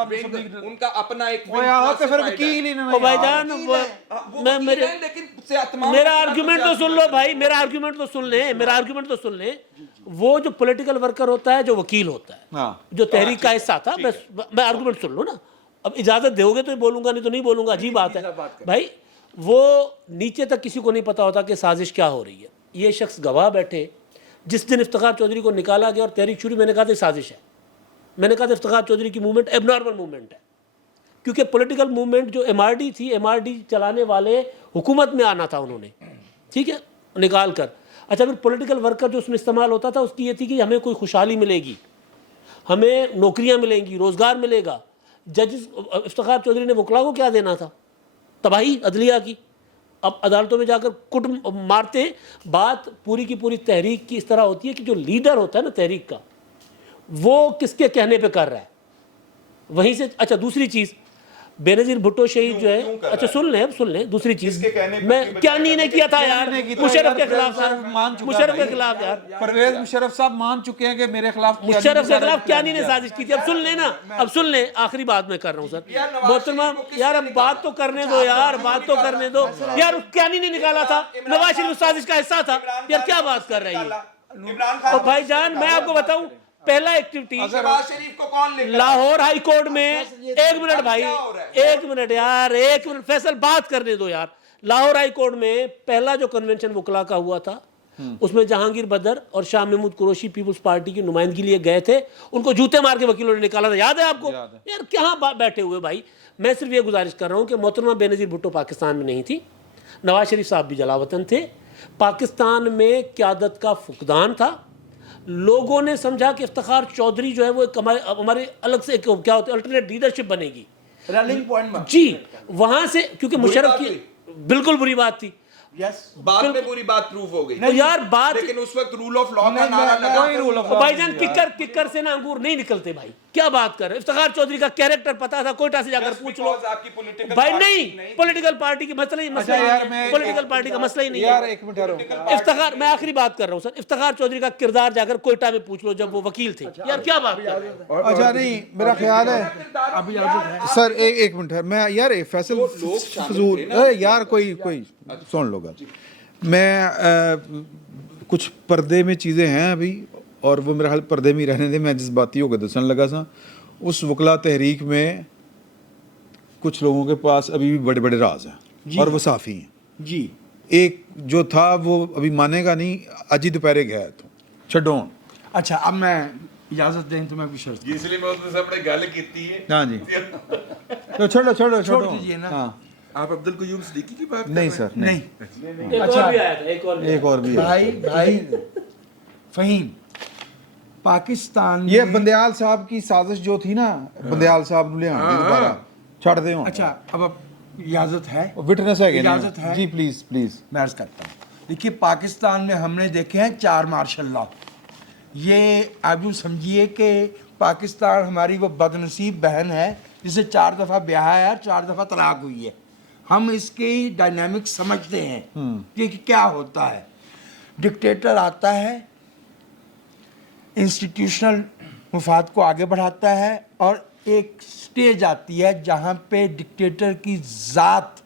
ان کا اپنا ایک وکیل ہی او بھائی جان میرا آرگومنٹ تو سن لو بھائی, میرا آرگومنٹ تو سن لیں. وہ جو پولیٹیکل ورکر ہوتا ہے جو وکیل ہوتا ہے جو تحریک کا حصہ تھا, میں آرگومنٹ سن لوں نا, اب اجازت دو گے تو بولوں گا نہیں تو نہیں بولوں گا, عجیب بات ہے بھائی. وہ نیچے تک کسی کو نہیں پتا ہوتا کہ سازش کیا ہو رہی ہے. یہ شخص گواہ بیٹھے جس دن افتخار چودھری کو نکالا گیا اور تحریک شروع, میں نے کہا تھا سازش ہے, میں نے کہا تھا افتخار چودھری کی موومنٹ ایب نارمل موومنٹ ہے, کیونکہ پولیٹیکل موومنٹ جو ایم آر ڈی تھی, ایم آر ڈی چلانے والے حکومت میں آنا تھا انہوں نے, ٹھیک ہے, نکال کر. اچھا پھر پولیٹیکل ورکر جو اس میں استعمال ہوتا تھا اس کی یہ تھی کہ ہمیں کوئی خوشحالی ملے گی, ہمیں نوکریاں ملیں گی, روزگار ملے گا. ججز افتخار چودھری نے وکلا کو کیا دینا تھا, تباہی عدلیہ کی. اب عدالتوں میں جا کر کٹ مارتے. بات پوری کی پوری تحریک کی اس طرح ہوتی ہے کہ جو لیڈر ہوتا ہے نا تحریک کا, وہ کس کے کہنے پہ کر رہا ہے وہیں سے. اچھا دوسری چیز, بے نظیر بھٹو شہید جو ہے, اچھا سن لیں دوسری چیز, میں کیا نہیں نے کیا تھا یار مشرف کے خلاف, مشرف کے خلاف یار, پرویز مشرف صاحب مان چکے ہیں کہ میرے خلاف مشرف کے خلاف کیا نہیں نے سازش کی تھی. اب سن لیں نا, اب سن لیں, آخری بات میں کر رہا ہوں سر محترمہ یار, اب بات تو کرنے دو یار, بات تو کرنے دو یار. کیا نہیں نے نکالا تھا, نواز شریف سازش کا حصہ تھا یار, کیا بات کر رہی ہے بھائی جان. میں آپ کو بتاؤں پہلا ایکٹیویٹی لاہور ہائی کورٹ میں, ایک منٹ بھائی, ایک منٹ یار, ایک منٹ فیصل, بات کرنے دو یار. لاہور ہائی کورٹ میں پہلا جو کنونشن وکلا کا ہوا تھا اس میں جہانگیر بدر اور شاہ محمود قریشی پیپلز پارٹی کی نمائندگی لیے گئے تھے, ان کو جوتے مار کے وکیلوں نے نکالا تھا, یاد ہے آپ کو یار. کہاں بیٹھے ہوئے بھائی. میں صرف یہ گزارش کر رہا ہوں کہ محترمہ بے نظیر بھٹو پاکستان میں نہیں تھی, نواز شریف صاحب بھی جلا وطن تھے, پاکستان میں قیادت کا فقدان تھا. لوگوں نے سمجھا کہ افتخار چودھری جو ہے وہ ہمارے الگ سے کیا ہوتا ہے الٹرنیٹ لیڈرشپ بنے گی, رننگ پوائنٹ میں جی وہاں سے, کیونکہ مشرف کی بالکل بری بات تھی. بعد میں پوری بات پروف ہو گئی یار بات, لیکن اس وقت رول آف لا کا نعرہ لگا. بھائی جان ککر سے نا انگور نہیں نکلتے بھائی, کیا بات کر رہے. افتخار چودھری کا کیریکٹر پتا تھا, کوئٹہ سے جا کر پوچھ لو بھائی. نہیں پولیٹیکل پارٹی کی مسئلہ ہی پولیٹیکل پارٹی کا مسئلہ ہی نہیں ہے. افتخار, میں آخری بات کر رہا ہوں سر, افتخار چودھری کا کردار جا کر کوئٹہ میں پوچھ لو جب وہ وکیل تھے یار, کیا بات کر رہے ہیں. اچھا نہیں, میرا خیال ہے سر, ایک منٹ ہے, میں یار فیصل فضول یار, کوئی سن لو گا. میں کچھ پردے میں چیزیں ہیں ابھی, اور وہ میرا حال پردے میں رہنے دے. میں جذباتی ہو کے دسن لگا سا, اس وکلا تحریک میں کچھ لوگوں کے پاس ابھی بھی بڑے بڑے راز ہیں اور وہ صافی ہیں جی. ایک جو تھا وہ ابھی مانے گا نہیں, اجی دوپہرے گیا تو چھڈو. اچھا اب میں اجازت دیں تو میں بھی شرط اس لیے میں اس سے اپنے گل کی ہے. ہاں جی, چھوڑو چھوڑ دیجیے نا. ہاں آپ عبد القیوم صدیقی کی بات نہیں سر, نہیں, ایک اور بھی بھائی فہیم, پاکستان یہ بندیال صاحب کی سازش جو تھی نا, بندیال صاحب نے دوبارہ چھڑ دے. اچھا اب اجازت ہے, وٹنس ہے اجازت ہے جی, پلیز میں عرض کرتا ہوں. देखिए पाकिस्तान में हमने देखे हैं 4 मार्शल लॉ। ये आप यूँ समझिए कि पाकिस्तान हमारी वो बदनसीब बहन है जिसे 4 दफ़ा ब्याह है और 4 दफ़ा तलाक हुई है। हम इसकी डायनामिक समझते हैं कि क्या होता है। डिक्टेटर आता है, इंस्टीट्यूशनल मुफाद को आगे बढ़ाता है और एक स्टेज आती है जहाँ पे डिक्टेटर की ज़ात,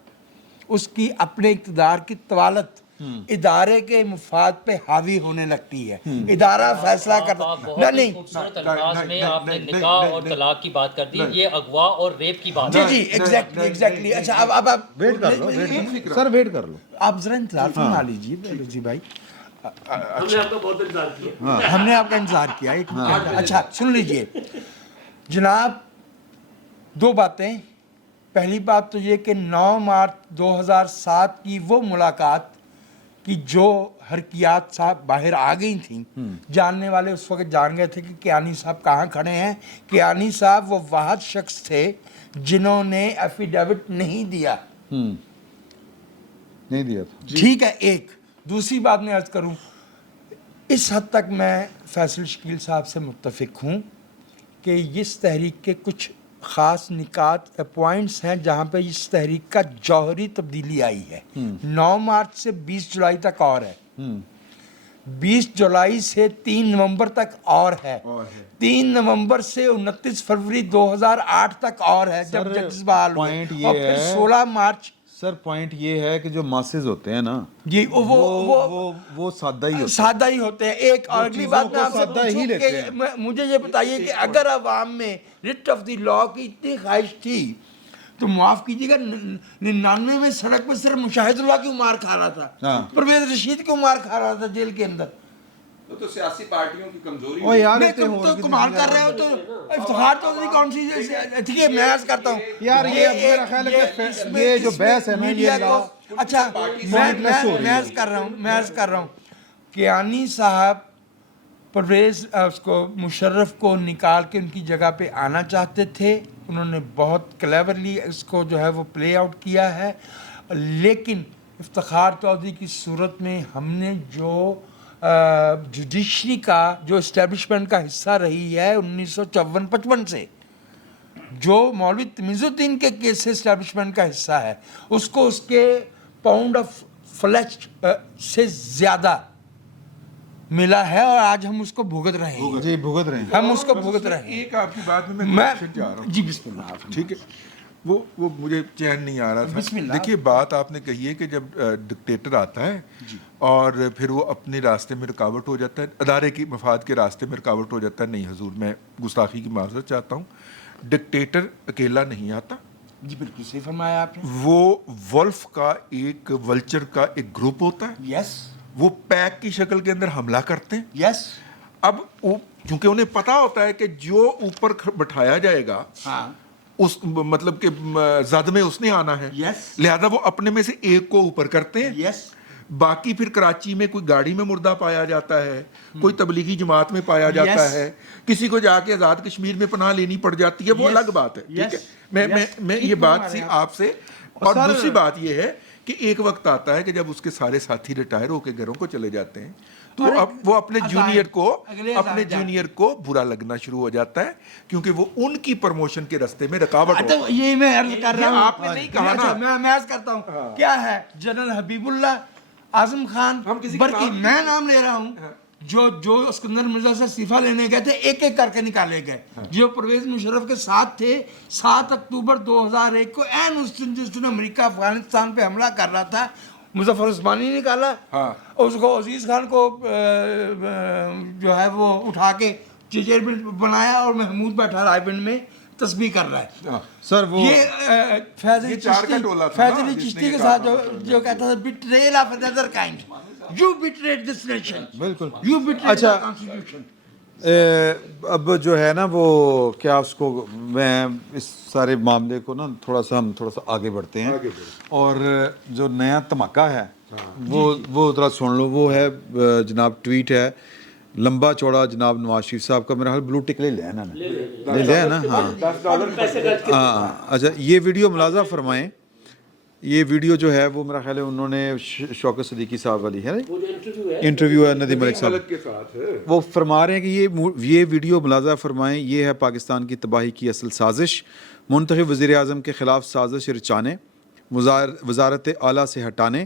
उसकी अपने इक़्तिदार की तवालत इदारे के मुफाद पे हावी होने लगती है। इदारा फैसला करता नहीं खूबसूरत अल्फाज में आपने निकाह और तलाक की बात कर दी, ये अगवा और रेप की बात जी है। जी एग्जैक्टली। अच्छा अब आप वेट कर लो, सर वेट कर लो। आप जरा इंतजार फरमा लीजिए जी भाई। हमने आपका बहुत इंतजार किया। हमने आपका इंतजार किया एक मिनट। अच्छा सुन लीजिए जनाब, 2 बातें। पहली बात तो ये कि 9 मार्च 2007 की वो मुलाकात कि जो हरकियात साहब बाहर आ गई थी, जानने वाले उस वक्त जान गए थे कि कियानी साहब कहाँ खड़े हैं। कियानी साहब वो वाहद शख्स थे जिन्होंने एफिडेविट नहीं दिया। नहीं दिया था। ठीक है। एक दूसरी बात मैं अर्ज करूं, इस हद तक मैं फैसल शकील साहब से मुत्तफिक हूं कि इस तहरीक के कुछ ख़ास निकात पॉइंट्स हैं जहां पे इस तहरीक का जौहरी तब्दीली आई है। 9 मार्च से 20 जुलाई तक और है, 20 जुलाई से 3 नवंबर तक और है, 3 नवंबर से 29 फरवरी 2008 तक और है जब जजेस बहाल हुए, पॉइंट ये और फिर है 16 मार्च। सर पॉइंट ये है कि जो मासेस होते हैं ना, ये वो सादा ही होते हैं। सादा ही होते हैं। एक और अगली बात मैं आपसे सादा ही पूछूं लेते कि हैं। मुझे ये बताइए कि अगर अवाम में रिट ऑफ द लॉ की इतनी ख्वाहिश थी तो माफ कीजिएगा 99 में सड़क पर सिर्फ मुशाहिदुल्लाह क्यों मार खा रहा था, हाँ। परवेज रशीद क्यों मार खा रहा था जेल के अंदर। तो सियासी पार्टियों की कमजोरी ओ यार नहीं, इतने तुम और तो कितने कमाल चीज़ें कर रहे हो। तो इफ्तिखार चौधरी कौन सी ठीक है, मैं अर्ज करता हूँ यार ये मेरा ख्याल है कि ये जो बहस है ना मीडिया ये को। अच्छा मैं अर्ज कर रहा हूँ कियानी साहब परवेज उसको मुशर्रफ को निकाल के उनकी जगह पे आना चाहते थे। उन्होंने बहुत क्लेवरली इसको जो है वो प्ले आउट किया है, लेकिन इफ्तिखार चौधरी की सूरत में हमने जो जुडिशरी का जो इस्टेब्लिशमेंट का हिस्सा रही है 1954-55 से, जो मौलवी तमीज़ुद्दीन के केस से इस्टेब्लिशमेंट का हिस्सा है, उसको उसके पाउंड ऑफ फ्लैश से ज़्यादा मिला है और आज हम उसको भुगत रहे हैं। जी भुगत रहे हैं। हम उसको भुगत रहे हैं। एक आपकी बात में मैं जा रहा हूँ। जी बिस्मिल्लाह। ठीक है, वो मुझे चैन नहीं आ रहा था। बिस्मिल्लाह। देखिए बात आपने कही है कि जब डिक्टेटर आता है और फिर वो अपने रास्ते में रुकावट हो जाता है, अदारे की मफाद के रास्ते में रुकावट हो जाता है। नहीं हजूर, मैं गुस्ताखी की माजरत चाहता हूँ। डिक्टेटर अकेला नहीं आता। जी बिल्कुल सही फरमाया आपने। वो वल्फ का एक वल्चर का एक ग्रुप होता है। यस वो पैक की शक्ल के अंदर हमला करते हैं। यस। अब क्योंकि उन्हें पता होता है कि जो ऊपर बैठाया जाएगा हाँ उस मतलब कि जद में उसने आना है। Yes. लिहाजा वो अपने में से एक को ऊपर करते हैं। यस। बाकी फिर कराची में कोई गाड़ी में मुर्दा पाया जाता है, कोई तबलीगी जमात में पाया जाता Yes. है, किसी को जाके आज़ाद कश्मीर में पनाह लेनी पड़ जाती है, वो Yes. अलग बात है। ठीक है, Yes. मैं ये बात सी आपसे। और दूसरी बात ये है कि एक वक्त आता है कि जब उसके सारे साथी रिटायर होकर घरों को चले जाते हैं तो और अब वो अपने अगले जूनियर को बुरा लगना शुरू हो जाता है, क्योंकि वो उनकी प्रमोशन के रास्ते में रुकावट होता है। तो ये मैं अर्ज कर रहा हूँ, आपने नहीं कहा ना। मैं अर्ज करता हूँ क्या है, जनरल हबीबुल्लाह, आजम खान, हम किसी बल्कि मैं नाम ले रहा हूँ जो सिकंदर मिर्जा से इस्तीफा लेने गए थे, एक एक करके निकाले गए। जो परवेज मुशर्रफ के साथ थे 7 अक्टूबर 2001 को एन उस दिन जिस दिन अमेरिका अफगानिस्तान पे हमला कर रहा था, मुजफ्फर उस्मानी निकाला। और उसको अजीज खान को जो है वो उठा के चेयरमैन बनाया और महमूद बैठा रायबंद में तस्बीह कर रहा है। सर वो ये फैजल चार का टोला था ना, चिश्ती जिसने के ये साथ कहा जो कहता था betrayal of another kind, you betrayed this nation, बिल्कुल। यू बिट्रेड अच्छा। The constitution. अब जो है ना वो क्या उसको, मैं इस सारे मामले को ना थोड़ा सा आगे बढ़ते हैं। और जो नया धमाका है वो जरा सुन लो। वो है जनाब ट्वीट है लंबा चौड़ा जनाब नवाज शरीफ साहब का, मेरा हाल ब्लू टिक ले लिया ना, ले लिया है ना। हाँ पैसे खर्च के हाँ। अच्छा ये वीडियो मुलाजा फरमाएं یہ ویڈیو جو ہے وہ میرا خیال ہے انہوں نے شوکت صدیقی صاحب والی ہے وہ جو انٹرویو ہے انٹرویو ہے ندیم ملک صاحب ملک کے ساتھ ہے وہ فرما رہے ہیں کہ یہ ویڈیو ملاحظہ فرمائیں یہ ہے پاکستان کی تباہی کی اصل سازش، منتخب وزیر اعظم کے خلاف سازش رچانے، وزارت اعلیٰ سے ہٹانے،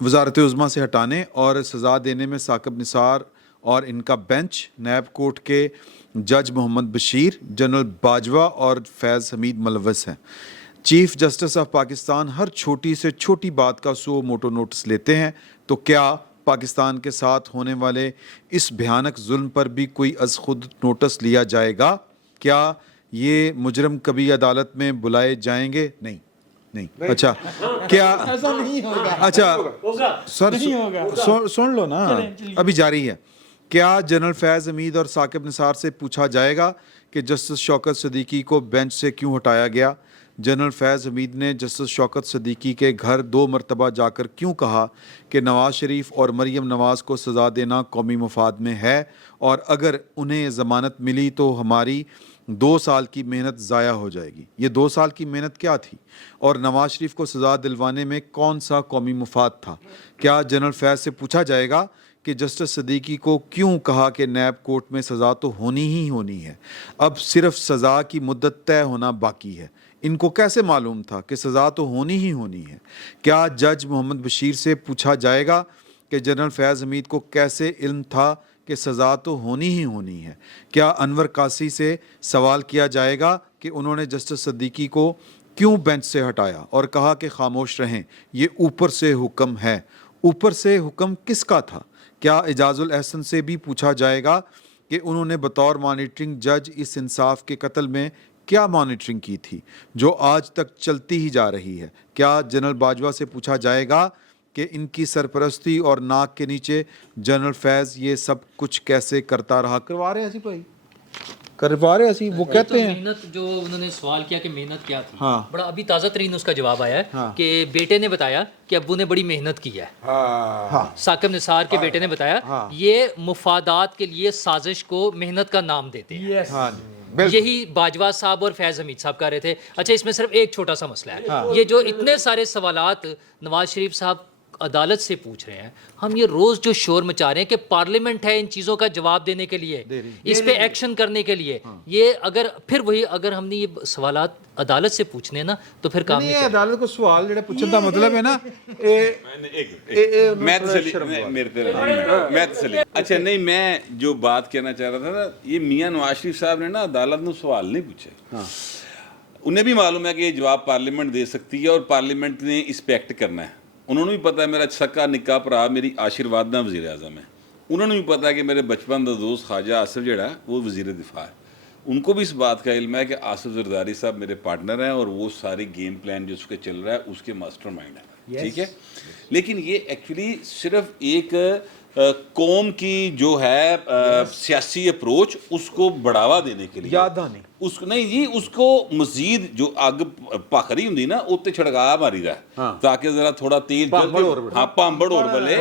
وزارت عظمیٰ سے ہٹانے اور سزا دینے میں ثاقب نثار اور ان کا بینچ، نیب کورٹ کے جج محمد بشیر، جنرل باجوہ اور فیض حمید ملوث ہیں۔ چیف جسٹس آف پاکستان ہر چھوٹی سے چھوٹی بات کا سو موٹو نوٹس لیتے ہیں، تو کیا پاکستان کے ساتھ ہونے والے اس بھیانک ظلم پر بھی کوئی از خود نوٹس لیا جائے گا؟ کیا یہ مجرم کبھی عدالت میں بلائے جائیں گے؟ نہیں اچھا کیا ایسا نہیں ہوگا، اچھا ہوگا سر نہیں ہوگا۔ سن لو نا، ابھی جاری ہے۔ کیا جنرل فیض حمید اور ثاقب نثار سے پوچھا جائے گا کہ جسٹس شوکت صدیقی کو بینچ سے کیوں ہٹایا گیا؟ جنرل فیض حمید نے جسٹس شوکت صدیقی کے گھر 2 مرتبہ جا کر کیوں کہا کہ نواز شریف اور مریم نواز کو سزا دینا قومی مفاد میں ہے، اور اگر انہیں ضمانت ملی تو ہماری 2 سال کی محنت ضائع ہو جائے گی؟ یہ 2 سال کی محنت کیا تھی، اور نواز شریف کو سزا دلوانے میں کون سا قومی مفاد تھا؟ کیا جنرل فیض سے پوچھا جائے گا کہ جسٹس صدیقی کو کیوں کہا کہ نیب کورٹ میں سزا تو ہونی ہی ہونی ہے، اب صرف سزا کی مدت طے ہونا باقی ہے؟ ان کو کیسے معلوم تھا کہ سزا تو ہونی ہی ہونی ہے؟ کیا جج محمد بشیر سے پوچھا جائے گا کہ جنرل فیض حمید کو کیسے علم تھا کہ سزا تو ہونی ہی ہونی ہے؟ کیا انور قاسی سے سوال کیا جائے گا کہ انہوں نے جسٹس صدیقی کو کیوں بینچ سے ہٹایا اور کہا کہ خاموش رہیں، یہ اوپر سے حکم ہے؟ اوپر سے حکم کس کا تھا؟ کیا اعجاز الاحسن سے بھی پوچھا جائے گا کہ انہوں نے بطور مانیٹرنگ جج اس انصاف کے قتل میں کیا مانیٹرنگ کی تھی جو آج تک چلتی ہی جا رہی ہے؟ کیا جنرل باجوہ سے پوچھا جائے گا کہ ان کی سرپرستی اور ناک کے نیچے جنرل فیض یہ سب کچھ کیسے کرتا رہا؟ کروا رہے ایسی بھائی کروا رہے ایسی وہ کہتے ہیں محنت جو انہوں نے سوال کیا کہ محنت کیا تھی، ہاں بڑا ابھی تازہ ترین اس کا جواب آیا ہے کہ بیٹے نے بتایا کہ ابو نے بڑی محنت کی ہے۔ ثاقب نثار کے بیٹے نے بتایا یہ مفادات کے لیے سازش کو محنت کا نام دیتے ہیں۔ ہاں یہی باجوہ صاحب اور فیض حمید صاحب کہہ رہے تھے۔ اچھا اس میں صرف ایک چھوٹا سا مسئلہ ہے، یہ جو اتنے سارے سوالات نواز شریف صاحب عدالت سے پوچھ رہے ہیں، ہم یہ روز جو شور مچا رہے ہیں کہ پارلیمنٹ ہے ان چیزوں کا جواب دینے کے لیے، اس پہ ایکشن کرنے کے لیے، یہ اگر پھر وہی اگر ہم نے یہ سوالات عدالت سے پوچھنے نا تو پھر کام نہیں کرنا۔ عدالت کو سوال جڑا پوچھن دا مطلب ہے نا اچھا نہیں، میں جو بات کہنا چاہ رہا تھا نا، یہ میاں نواز شریف صاحب نے نا عدالت نو سوال نہیں پوچھے، انہیں بھی معلوم ہے کہ یہ جواب پارلیمنٹ دے سکتی ہے اور پارلیمنٹ نے اس پہ ایکٹ کرنا ہے۔ انہوں نے بھی پتا ہے میرا سکا نکا بھرا میری آشرواد دا وزیر اعظم ہے، انہوں نے بھی پتا ہے کہ میرے بچپن دا دوست خواجہ آصف جڑا ہے وہ وزیر دفاع ہے، ان کو بھی اس بات کا علم ہے کہ آصف زرداری صاحب میرے پارٹنر ہیں اور وہ ساری گیم پلان جو اس کے چل رہا ہے اس کے ماسٹر مائنڈ ہے، ٹھیک ہے۔ لیکن یہ ایکچولی صرف ایک قوم کی جو ہے سیاسی اپروچ اس کو بڑھاوا دینے کے لیے یادانی اس کو نہیں جی، اس کو مزید جو اگ پاخری ہوندی نا اوتے چھڑکا ماری رہا ہے تاکہ ذرا تھوڑا تیز پامبڑ اور بلے،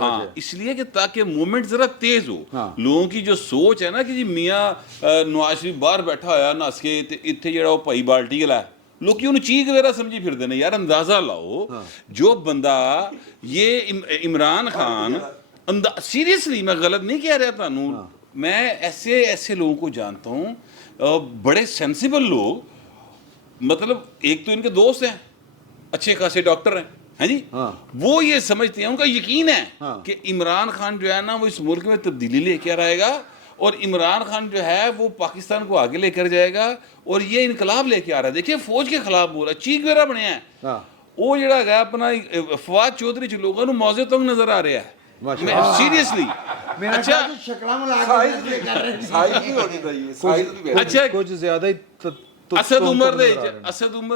ہاں اس لیے کہ تاکہ مومنٹ ذرا تیز ہو۔ لوگوں کی جو سوچ ہے نا کہ جی میاں نواز شریف باہر بیٹھا ہویا نس کے اتنے جڑا وہ بھائی بالٹی گلا ہے، لوگ انہوں چیخ وغیرہ سمجھی پھر دینے۔ یار اندازہ لاؤ جو بندہ یہ عمران خان، سیریسلی میں غلط نہیں کہہ رہا تھانوں، میں ایسے لوگوں کو جانتا ہوں بڑے سینسیبل لوگ، مطلب ایک تو ان کے دوست ہیں اچھے خاصے ڈاکٹر ہیں، ہاں جی، وہ یہ سمجھتے ہیں، ان کا یقین ہے کہ عمران خان جو ہے نا وہ اس ملک میں تبدیلی لے کے آئے گا اور عمران خان جو ہے وہ پاکستان کو آگے لے کر جائے گا اور یہ انقلاب لے کے آ رہا ہے۔ دیکھیں فوج کے خلاف بول رہا ہے، چیخ وغیرہ بنے ہیں، وہ جڑا گیا اپنا فواد چودھری جو لوگوں موزے تنگ نظر آ رہا ہے سیریسلی۔ اچھا کچھ زیادہ ہی اسد عمر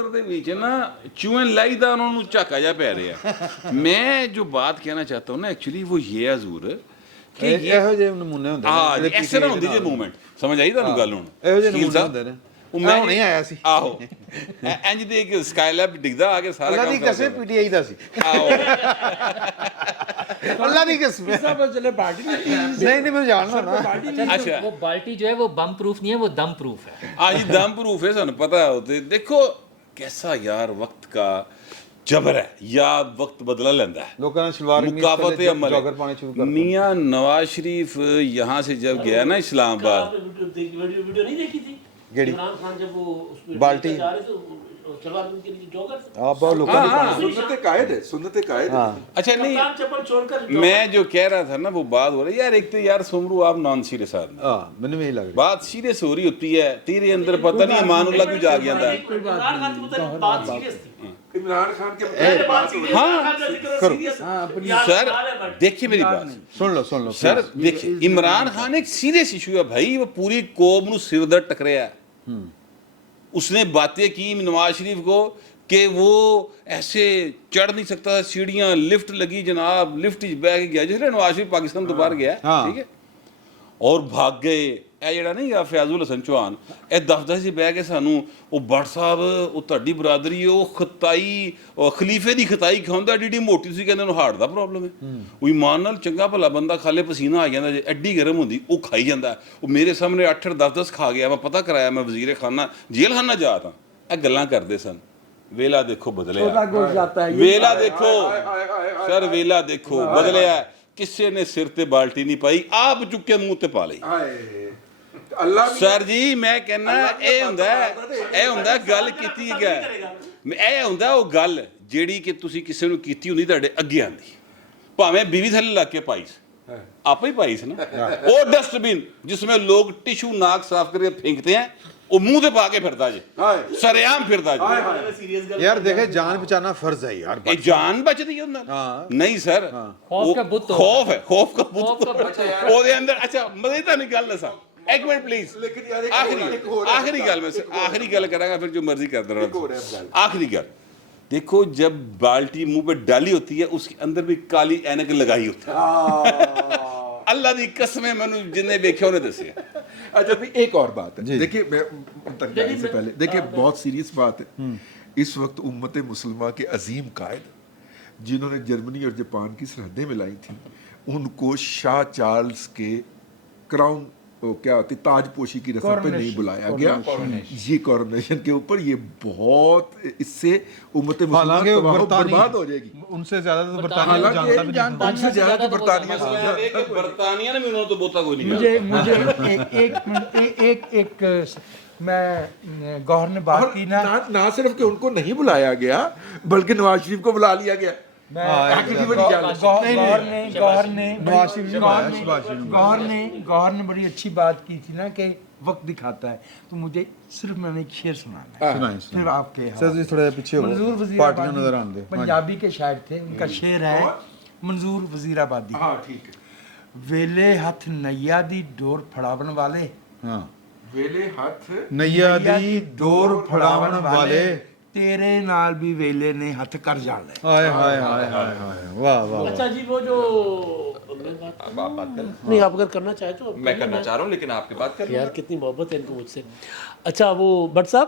دے وچ نا چوہے لائی دا انہوں نے جھاکا جا پی رہا ہے۔ میں جو بات کہنا چاہتا ہوں نا ایکچولی وہ یہ ہے حضور کہ ਇਹੋ ਜਿਹੇ ਨਮੂਨੇ ਹੁੰਦੇ ਹਾਂ ਇਸ ਤਰ੍ਹਾਂ ਹੁੰਦੀ ਜੇ ਮੂਵਮੈਂਟ ਸਮਝ ਆਈ ਤੁਹਾਨੂੰ ਗੱਲ ਹੁਣ ਇਹੋ ਜਿਹੇ ਨਮੂਨੇ ਹੁੰਦੇ ਨੇ ਉਹ ਮੈਂ ਨਹੀਂ ਆਇਆ ਸੀ ਆਹੋ ਇੰਜ ਦੇ ਇੱਕ ਸਕਾਈਲੈਬ ਡਿੱਗਦਾ ਆ ਕੇ ਸਾਰਾ ਅੱਲਾ ਕੰਮ ਦੀ ਕਸਮ ਪੀਟੀਆਈ ਦਾ ਸੀ ਆਹੋ اللہ نہیں قسم نہیں نہیں میں جاننا نا اچھا وہ بالٹی جو ہے وہ بم پروف نہیں ہے، وہ دم پروف ہے۔ ہاں جی دم پروف ہے، سانو پتا ہوتے۔ دیکھو कैसा यार वक्त का जबर है या वक्त बदला लेंदा है ਲੋਕਾਂ ਨੇ ਸਲਵਾਰ ਕਮੀਜ਼ मुकाबत ਥੱਲੇ अमल ਜੋਗਰ ਪਾਣੇ ਸ਼ੁਰੂ ਕਰ ਦਿੱਤੇ। मियाँ नवाज शरीफ यहाँ से जब गया ना इस्लामाबाद, आपने वीडियो नहीं देखी थी गेड़ी। इमरान खान जब वो उसमें बाल्टी। जा रहे थे सलवार कमीज के नीचे जॉगर ਆ ਬਹੁਤ ਲੋਕਾਂ ਦੀ ਪਾਣੀ सुन्नत कायद है, सुन्नत कायद है। अच्छा नहीं कप्तान चप्पल छोड़कर मैं जो कह रहा था ना वो बात हो रही है यार, एक तो यार सुमरू आप नॉन सीरियस आदमी, ਹਾਂ ਮੈਨੂੰ ਵੀ ਇਹੀ ਲੱਗ ਰਿਹਾ बात सीरियस हो रही होती है, तेरे अंदर पता नहीं अमानुल्लाह क्यों जाग जाता है। इमरान खान की मतलब बात सीरियस थी इमरान खान के सर देखिए मेरी बात, ਸੁਣ ਲਓ सर देखिए इमरान खान एक सीरियस इशू है भाई, वो पूरी कौम ਨੂੰ सिरदर्द टकराया है। उसने बातें की नवाज शरीफ को कि वो ऐसे चढ़ नहीं सकता था सीढ़ियां, लिफ्ट लगी जनाब, लिफ्ट बह के गया जिसने नवाज शरीफ पाकिस्तान तो बाहर गया हाँ। ठीक है, और भाग गए। ਇਹ ਜਿਹੜਾ ਨਹੀਂ ਆ ਫੈਜ਼ੁਲ ਹਸਨ ਚੌਹਾਨ, ਇਹ ਦਫ਼ਤਰ 'ਚ ਬਹਿ ਕੇ ਸਾਨੂੰ ਉਹ ਭੱਟ ਸਾਹਿਬ ਉਹ ਤੁਹਾਡੀ ਬਰਾਦਰੀ ਉਹ ਖਤਾਈ ਉਹ ਖਲੀਫੇ ਦੀ ਖਤਾਈ ਖਾਂਦਾ ਏਡੀ ਮੋਟੀ, ਤੁਸੀਂ ਕਹਿੰਦੇ ਉਹਨੂੰ ਹਾਰਟ ਦਾ ਪ੍ਰੋਬਲਮ ਹੈ। ਉਹ ਇਮਾਨ ਨਾਲ ਚੰਗਾ ਭਲਾ ਬੰਦਾ ਖਾਲੇ ਪਸੀਨਾ ਆ ਜਾਂਦਾ, ਜੇ ਐਡੀ ਗਰਮ ਹੁੰਦੀ ਉਹ ਖਾਈ ਜਾਂਦਾ। ਉਹ ਮੇਰੇ ਸਾਹਮਣੇ 8-8 10-10 ਖਾ ਗਿਆ, ਮੈਂ ਪਤਾ ਕਰਾਇਆ, ਮੈਂ ਵਜ਼ੀਰ ਖਾਨਾ ਜੇਲ੍ਹ ਖਾਨਾ ਜਾ ਤਾਂ ਇਹ ਗੱਲਾਂ ਕਰਦੇ ਸਨ। ਵੇਲਾ ਦੇਖੋ ਬਦਲਿਆ, ਵੇਲਾ ਦੇਖੋ ਸਰ, ਵੇਲਾ ਦੇਖੋ ਬਦਲਿਆ। ਕਿਸੇ ਨੇ ਸਿਰ ਤੇ ਬਾਲਟੀ ਨਹੀਂ ਪਾਈ, ਆਪ ਚੁੱਕ ਕੇ ਮੂੰਹ ਤੇ ਪਾ ਲਈ। ਸਰ ਜੀ ਮੈਂ ਕਹਿੰਦਾ ਇਹ ਹੁੰਦਾ ਗੱਲ ਕੀਤੀ ਗਿਆ, ਇਹ ਹੁੰਦਾ ਉਹ ਗੱਲ ਜਿਹੜੀ ਕਿ ਤੁਸੀਂ ਕਿਸੇ ਨੂੰ ਕੀਤੀ ਹੁੰਦੀ ਤੁਹਾਡੇ ਅੱਗੇ ਆਂਦੀ, ਭਾਵੇਂ ਬੀਵੀ ਥੱਲੇ ਲੱਗ ਕੇ ਪਾਈ आप ही पाई ना वो डस्टबिन जिसमें लोग टिश्यू नाक साफ करके फेंकते हैं, वो मुंह पे पा के फिरता जी, सरेआम फिरता जी। यार देखे जान बचाना फर्ज है यार, ये जान बचती है उनका नहीं सर, खौफ का बुत तो खौफ है, खौफ का बुत ओदे अंदर। अच्छा मजे तो नहीं गल दसा, एक मिनट प्लीज, आखिरी गल मैं आखिरी गल करांगा, फिर जो मर्जी करते रहो। आखिरी गल देखो, जब बाल्टी मुंह पे डाली होती है उसके अंदर भी काली ऐनक लगाई होती है। अल्लाह दी कसम है, मैंने जिन्हें देखे उन्हें दसे। अच्छा भी एक और बात है, देखिए मैं तक जाने से पहले देखिए बहुत सीरियस बात है। इस वक्त उम्मत मुसलमान के अजीम कायद जिन्होंने जर्मनी और जापान की सरहदें मिलाई थी, उनको शाह चार्ल्स के क्राउन तो क्या होती ताजपोशी की रस्म पे नहीं बुलाया गया, ये कॉरोनेशन के ऊपर ये बहुत, इससे उम्मत मुसलमान बर्बाद हो जाएगी। उनसे ज्यादा तो बरतानिया जानता भी उनसे ज्यादा तो बरतानिया बरतानिया ने भी तो बोता कोई नहीं। मुझे एक मैं गौहर ने बात की ना सिर्फ कि उनको नहीं बुलाया गया बल्कि नवाज शरीफ को बुला लिया गया। गौहर ने बड़ी अच्छी बात की थी ना कि वक्त दिखाता है, तो मुझे सिर्फ मैंने एक शेर सुनाना है, फिर आपके सर जी थोड़ा पीछे हो, मंजूर पार्टियां नजर आने दे। पंजाबी के शायर थे, उनका शेर है मंजूर वजीराबादी। हाँ ठीक है। वेले हथ नैया दी डोर फड़ावन वाले, हाँ वेले हाथ नैया दी डोर फड़ावन वाले, तेरे नाल भी वेले ने हथ कर जाने। हाय हाय हाय हाय हाय, वाह वाह। अच्छा जी वो जो आप बात करें, नहीं आप अगर करना चाहे तो मैं करना चाह रहा हूँ लेकिन आपकी बात कर यार कितनी मोहब्बत है इनको मुझसे। अच्छा वो भट्ट साहब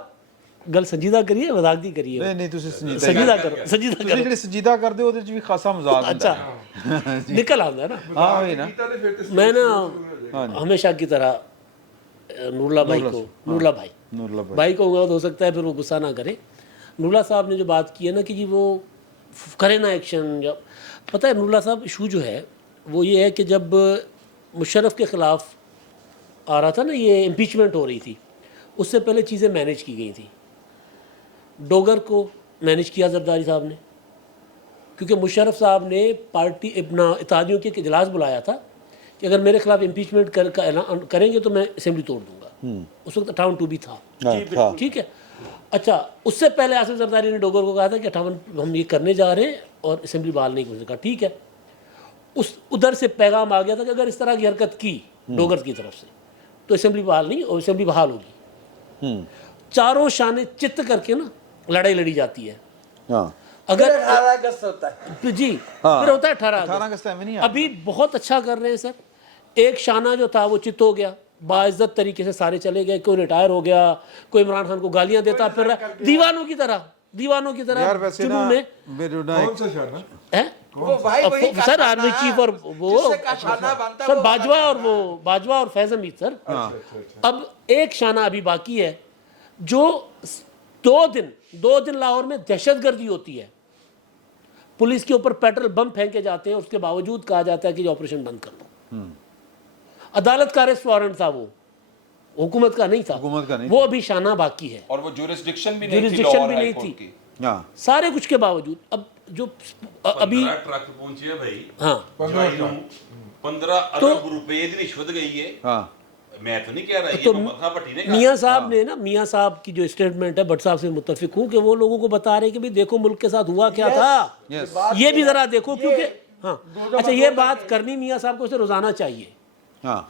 गल संजीदा करिए, मजाक दी करिए। नहीं नहीं ਤੁਸੀਂ ਸੰਜੀਦਾ संजीदा करो, संजीदा ਤੁਸੀਂ करो। ਜਿਹੜੇ ਸੰਜੀਦਾ ਕਰਦੇ ਹੋ ਉਹਦੇ ਚ ਵੀ ਖਾਸਾ ਮਜ਼ਾਕ ਹੁੰਦਾ अच्छा निकल आता है ना। ਹਾਂ ਹੋਈ ਨਾ मैं ना हमेशा की तरह नूरला भाई को नूरला भाई भाई को होगा तो हो सकता है फिर वो गुस्सा ना करे। नूरला साहब ने जो बात की है ना कि जी वो करे ना एक्शन, जब पता है नूरला साहब इशू जो है वो ये है कि जब मुशर्रफ के ख़िलाफ़ आ रहा था ना, ये इम्पीचमेंट हो रही थी, उससे पहले चीज़ें मैनेज की गई थी। डोगर को मैनेज किया जरदारी साहब ने, क्योंकि मुशर्रफ साहब ने पार्टी अपना इत्तेहादियों के इजलास बुलाया था कि अगर मेरे खिलाफ इम्पीचमेंट का ऐलान करेंगे तो मैं असेंबली तोड़ दूंगा। उस वक्त 58 भी था, ठीक है। अच्छा उससे पहले आसिफ जरदारी ने डोगर को कहा था कि 58 हम ये करने जा रहे हैं और असेंबली बहाल नहीं कर सका, ठीक है। उस उधर से पैगाम आ गया था कि अगर इस तरह की हरकत की डोगर की तरफ से तो असेंबली बहाल नहीं और असेंबली बहाल होगी। चारों शाने चित्त करके ना लड़ाई लड़ी जाती है। हाँ अगर 18 अगस्त होता है जी फिर होता है 18 अगस्त में नहीं अभी बहुत अच्छा कर रहे हैं सर। एक शाना जो था वो चित हो गया, बाइज्जत तरीके से सारे चले गए, कोई रिटायर हो गया, कोई इमरान खान को गालियां देता फिर दीवानों की तरह यार वैसे ना कौन सा शाना है वो भाई वही सर आर्मी चीफ और वो सर बाजवा और फैज हमीद सर। अब एक शाना अभी बाकी है जो دو دن لاہور میں دہشت گردی ہوتی ہے, پولیس کے اوپر پیٹرول بم پھینکے جاتے ہیں, اس کے باوجود کہا جاتا ہے کہ یہ آپریشن بند کر دو. عدالت کا ارسٹ وارنٹ تھا, وہ حکومت کا نہیں تھا, حکومت کا نہیں وہ ابھی شانہ باقی ہے, اور وہ جورسڈکشن بھی نہیں تھی جورسڈکشن لاہور بھی ہائی نہیں کورٹ تھی, کی. ہاں سارے کچھ کے باوجود. اب جو ابھی ٹرک پہنچی ہے بھائی, ہاں 15 ارب روپے دی رشوت گئی ہے. ہاں میں تو نہیں کہہ رہا, یہ تو محمد خان بھٹی نے کہا. میاں صاحب نے نا, میاں صاحب کی جو اسٹیٹمنٹ ہے, بٹ صاحب سے متفق ہوں کہ وہ لوگوں کو بتا رہے ہیں کہ بھی دیکھو ملک کے ساتھ ہوا کیا تھا, یہ بھی ذرا دیکھو, کیونکہ ہاں اچھا یہ بات کرنی میاں صاحب کو اسے روزانہ چاہیے. ہاں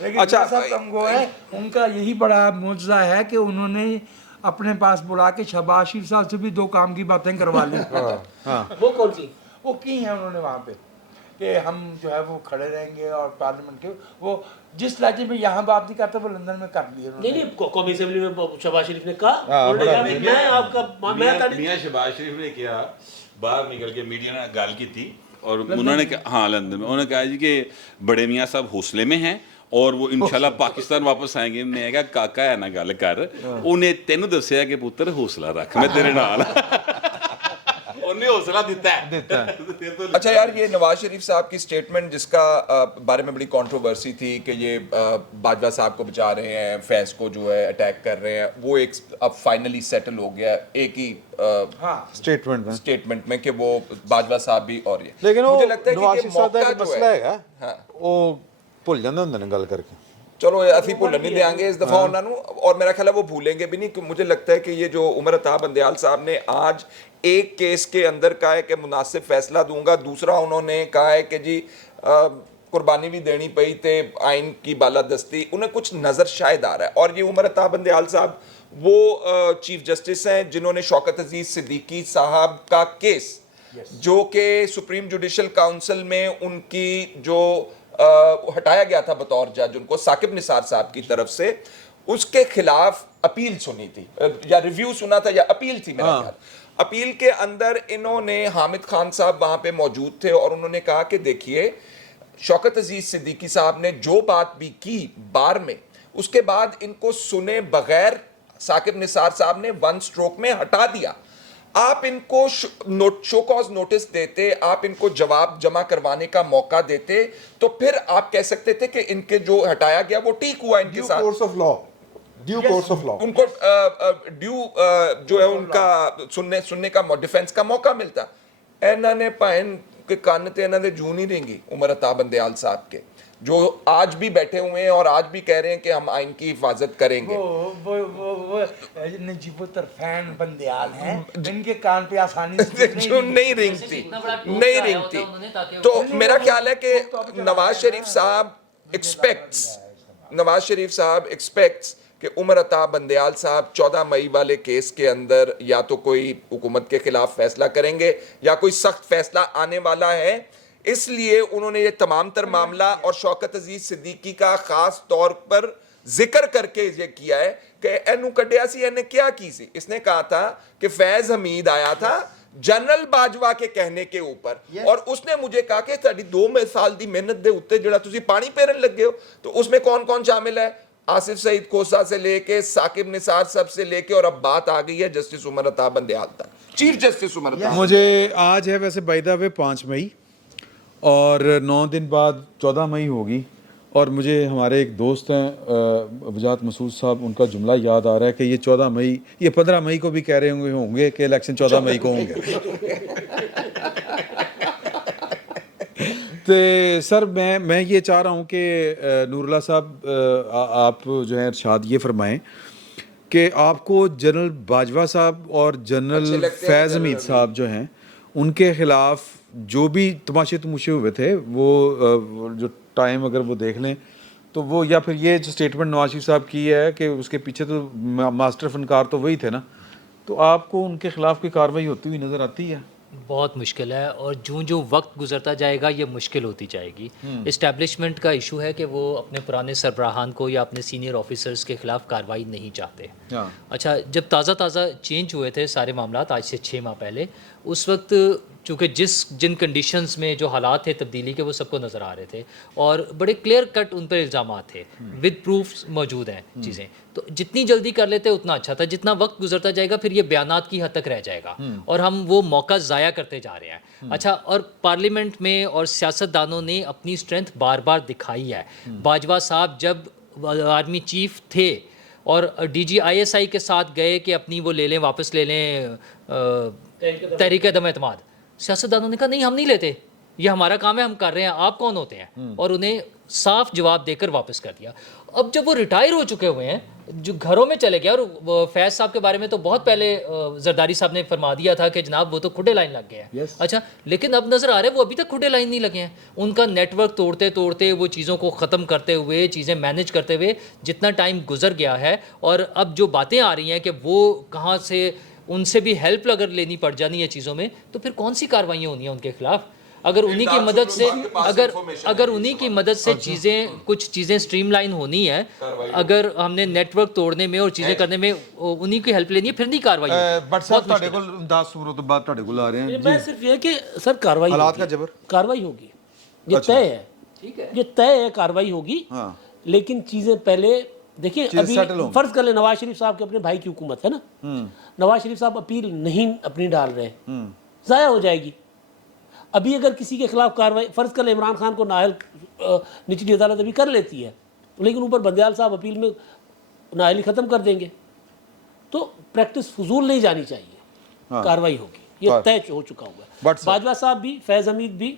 اچھا ہے ان کا یہی بڑا معجزہ ہے کہ انہوں نے اپنے پاس بلا کے شہباز شریف صاحب سے بھی 2 کام کی باتیں کروا لی. وہ کون سی؟ وہ کی ہیں انہوں نے وہاں پہ کہ ہم جو ہے وہ کھڑے رہیں گے, اور پارلیمنٹ کے وہ جس لہجے میں یہاں بات نہیں کرتے وہ لندن میں کر لیے. نہیں قومی اسمبلی میں شہباز شریف نے کہا, میں آپ کا میاں شہباز شریف نے کیا, باہر نکل کے میڈیا نے گال کی تھی, اور انہوں نے کہا, ہاں لندن میں, انہوں نے کہا جی کہ بڑے میاں صاحب حوصلے میں ہیں اور وہ انشاءاللہ پاکستان واپس آئیں گے. میں کہا کاکا ہے نا گل کر, انہیں تینوں دسیا کہ پتر حوصلہ رکھ, میں تیرے نال. انہیں حوصلہ دیتا ہے. اچھا یار, یہ نواز شریف صاحب کی سٹیٹمنٹ جس کا بارے میں بڑی کنٹروورسی تھی کہ یہ باجوہ صاحب کو بچا رہے ہیں, فیض کو جو ہے اٹیک کر رہے ہیں, وہ ایک اب فائنلی سیٹل ہو گیا ایک ہی سٹیٹمنٹ میں کہ وہ باجوہ صاحب بھی, اور یہ لیکن مجھے لگتا ہے کہ یہ موقع جو مسئلہ ہے, ہے وہ بھول جاندے ہوندے نے گل کر کے. چلو ابھی بھولن نہیں دیں گے اس دفعہ انہوں نے, اور میرا خیال ہے وہ بھولیں گے بھی نہیں. مجھے لگتا ہے کہ یہ جو عمر عطا بندیال صاحب نے آج ایک کیس کے اندر کہا ہے کہ مناسب فیصلہ دوں گا, دوسرا انہوں نے کہا ہے کہ جی قربانی بھی دینی پئی تے آئین کی بالادستی, انہیں کچھ نظر شاید آ رہا ہے. اور یہ عمر عطا بندیال صاحب وہ چیف جسٹس ہیں جنہوں نے شوکت عزیز صدیقی صاحب کا کیس جو کہ سپریم جوڈیشل کاؤنسل میں ان کی جو ہٹایا گیا تھا بطور جج ان کو ثاقب نثار صاحب کی طرف سے, اس کے خلاف اپیل سنی تھی, یا ریویو سنا تھا, یا اپیل تھی میرا خیال. اپیل کے اندر انہوں نے, حامد خان صاحب وہاں پہ موجود تھے, اور انہوں نے کہا کہ دیکھیے شوکت عزیز صدیقی صاحب نے جو بات بھی کی بار میں, اس کے بعد ان کو سنے بغیر ثاقب نثار صاحب نے 1 سٹروک میں ہٹا دیا. آپ ان کو شو کاز نوٹس دیتے, آپ ان کو جواب جمع کروانے کا موقع دیتے, تو پھر آپ کہہ سکتے تھے کہ ان کے جو ہٹایا گیا وہ ٹھیک ہوا ان کے ساتھ. ڈیو کورس آف لا, ان کو ڈیو جو ہے ان کا سننے کا ڈیفنس کا موقع ملتا. انہوں نے پائن کے کانتے انہوں نے جو نہیں دیں گی عمر عطا بندیال صاحب کے, جو آج بھی بیٹھے ہوئے ہیں اور آج بھی کہہ رہے ہیں کہ ہم آئین کی حفاظت کریں گے. وہ نجیب الطرفین بندیال ہیں, ان کے کان پہ آسانی سے جو نہیں رینگتی, نہیں رینگتی. تو میرا خیال ہے کہ نواز شریف صاحب ایکسپیکٹس کہ عمر عطا بندیال صاحب 14 مئی والے کیس کے اندر یا تو کوئی حکومت کے خلاف فیصلہ کریں گے یا کوئی سخت فیصلہ آنے والا ہے. اس لیے انہوں نے یہ تمام تر معاملہ اور شوکت عزیز صدیقی کا خاص طور پر ذکر کر کے یہ کیا ہے کہ اینو کڈیا سی, اینے کیا کی سی. اس نے کہا تھا کہ فیض حمید آیا تھا جنرل باجوہ کے کہنے کے اوپر, اور اس نے مجھے کہا کہ تھوڑی 2 سال دی محنت دے اوتے جڑا تسی پانی پیرن لگے ہو, تو اس میں کون کون شامل ہے, آصف سعید کھوسا سے لے کے ثاقب نثار صاحب سے لے کے, اور اب بات آ گئی ہے جسٹس عمر عطا بندیال تک, چیف جسٹس عمر عطا. مجھے آج ہے ویسے بائی دا وے 5 مئی, اور 9 دن بعد 14 مئی ہوگی, اور مجھے ہمارے ایک دوست ہیں وجاہت مسعود صاحب, ان کا جملہ یاد آ رہا ہے کہ یہ 14 مئی, یہ 15 مئی کو بھی کہہ رہے ہوں گے کہ الیکشن 14 مئی کو ہوں گے. تو سر میں یہ چاہ رہا ہوں کہ نور اللہ صاحب آپ جو ہے ارشاد یہ فرمائیں کہ آپ کو جنرل باجوہ صاحب اور جنرل فیض حمید صاحب جو ہیں ان کے خلاف جو بھی تماشے ہوئے تھے, وہ جو ٹائم اگر وہ دیکھ لیں تو وہ, یا پھر یہ جو سٹیٹمنٹ نواز شریف صاحب کی ہے کہ اس کے پیچھے تو ماسٹر فنکار تو وہی تھے نا, تو آپ کو ان کے خلاف کوئی کارروائی ہوتی ہوئی نظر آتی ہے؟ بہت مشکل ہے, اور جو وقت گزرتا جائے گا یہ مشکل ہوتی جائے گی. اسٹیبلشمنٹ کا ایشو ہے کہ وہ اپنے پرانے سربراہان کو یا اپنے سینئر آفیسرز کے خلاف کارروائی نہیں چاہتے. اچھا, جب تازہ چینج ہوئے تھے سارے معاملات آج سے 6 ماہ پہلے, اس وقت چونکہ جن کنڈیشنز میں جو حالات تھے تبدیلی کے وہ سب کو نظر آ رہے تھے اور بڑے کلیئر کٹ ان پر الزامات تھے ود پروفس موجود ہیں چیزیں, تو جتنی جلدی کر لیتے اتنا اچھا تھا. جتنا وقت گزرتا جائے گا پھر یہ بیانات کی حد تک رہ جائے گا اور ہم وہ موقع ضائع کرتے جا رہے ہیں. اچھا, اور پارلیمنٹ میں اور سیاستدانوں نے اپنی اسٹرینتھ بار بار دکھائی ہے. باجوہ صاحب جب آرمی چیف تھے اور D G I S I کے ساتھ گئے کہ اپنی وہ لے لیں, واپس لے لیں تحریک عدم اعتماد, سیاستدانوں نے کہا نہیں ہم نہیں لیتے, یہ ہمارا کام ہے, ہم کر رہے ہیں, آپ کون ہوتے ہیں, اور انہیں صاف جواب دے کر واپس کر دیا. اب جب وہ ریٹائر ہو چکے ہوئے ہیں, جو گھروں میں چلے گئے, اور فیض صاحب کے بارے میں تو بہت پہلے زرداری صاحب نے فرما دیا تھا کہ جناب وہ تو کھڈے لائن لگ گئے ہیں. اچھا, لیکن اب نظر آ رہا ہے وہ ابھی تک کھڈے لائن نہیں لگے ہیں. ان کا نیٹ ورک توڑتے توڑتے وہ چیزوں کو ختم کرتے ہوئے, چیزیں مینیج کرتے ہوئے جتنا ٹائم گزر گیا ہے, اور اب جو باتیں آ رہی ہیں کہ وہ کہاں سے ان سے بھی ہیلپ اگر لینی پڑ جانی ہے چیزوں میں, تو پھر کون سی کارروائیاں ہونی ہیں ان کے خلاف؟ اگر انہی کی مدد سے اگر انہی کی مدد سے چیزیں کچھ چیزیں سٹریم لائن ہونی ہے, اگر ہم نے نیٹ ورک توڑنے میں اور چیزیں کرنے میں انہی کی ہیلپ لینی ہے, پھر نہیں کارروائی ہوگی. بٹ صاحب تہاڈے کول انداز صورت تو بعد تہاڈے کول آ رہے ہیں. میں صرف یہ کہ سر کارروائی حالات کا جبر, کارروائی ہوگی, یہ طے ہے, یہ طے ہے, کارروائی ہوگی. لیکن چیزیں پہلے دیکھیں, ابھی فرض کر لیں نواز شریف صاحب کے اپنے بھائی کی حکومت ہے نا, نواز شریف صاحب اپیل نہیں اپنی ڈال رہے, ضائع ہو جائے گی. ابھی اگر کسی کے خلاف کارروائی, فرض کر لیں عمران خان کو نااہل نچلی عدالت ابھی کر لیتی ہے, لیکن اوپر بندیال صاحب اپیل میں نااہلی ختم کر دیں گے, تو پریکٹس فضول نہیں جانی چاہیے, کارروائی ہوگی, یہ طے ہو چکا ہوا ہے. باجوہ صاحب بھی, فیض حمید بھی,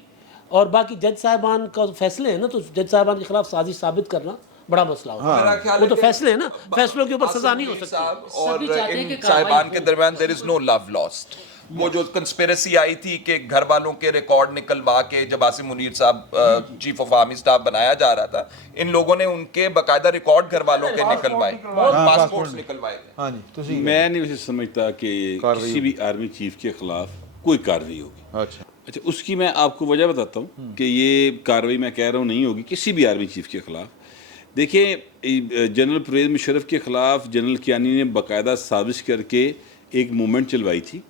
اور باقی جج صاحبان کا فیصلے ہیں نا, تو جج صاحبان کے خلاف سازش ثابت کرنا بڑا مسئلہ ہوگا. وہ تو فیصلے ہیں نا, فیصلوں کے اوپر سزا نہیں ہو سکتی. اور ان صاحبان کے درمیان there is no love lost. وہ جو کنسپیرسی آئی تھی کہ گھر والوں کے ریکارڈ نکلوا کے جب عاصم منیر صاحب چیف آف آرمی اسٹاف بنایا جا رہا تھا, ان لوگوں نے ان کے باقاعدہ ریکارڈ گھر والوں کے نکلوائے, پاسپورٹس نکلوائے گئے. ہاں جی, میں نہیں اسے سمجھتا کہ کسی بھی آرمی چیف کے خلاف کوئی کارروائی ہوگی. اچھا, اس کی میں آپ کو وجہ بتاتا ہوں کہ یہ کارروائی میں کہہ رہا ہوں نہیں ہوگی کسی بھی آرمی چیف کے خلاف. دیکھیں, جنرل پرویز مشرف کے خلاف جنرل کیانی نے باقاعدہ سازش کر کے ایک موومنٹ چلوائی تھی,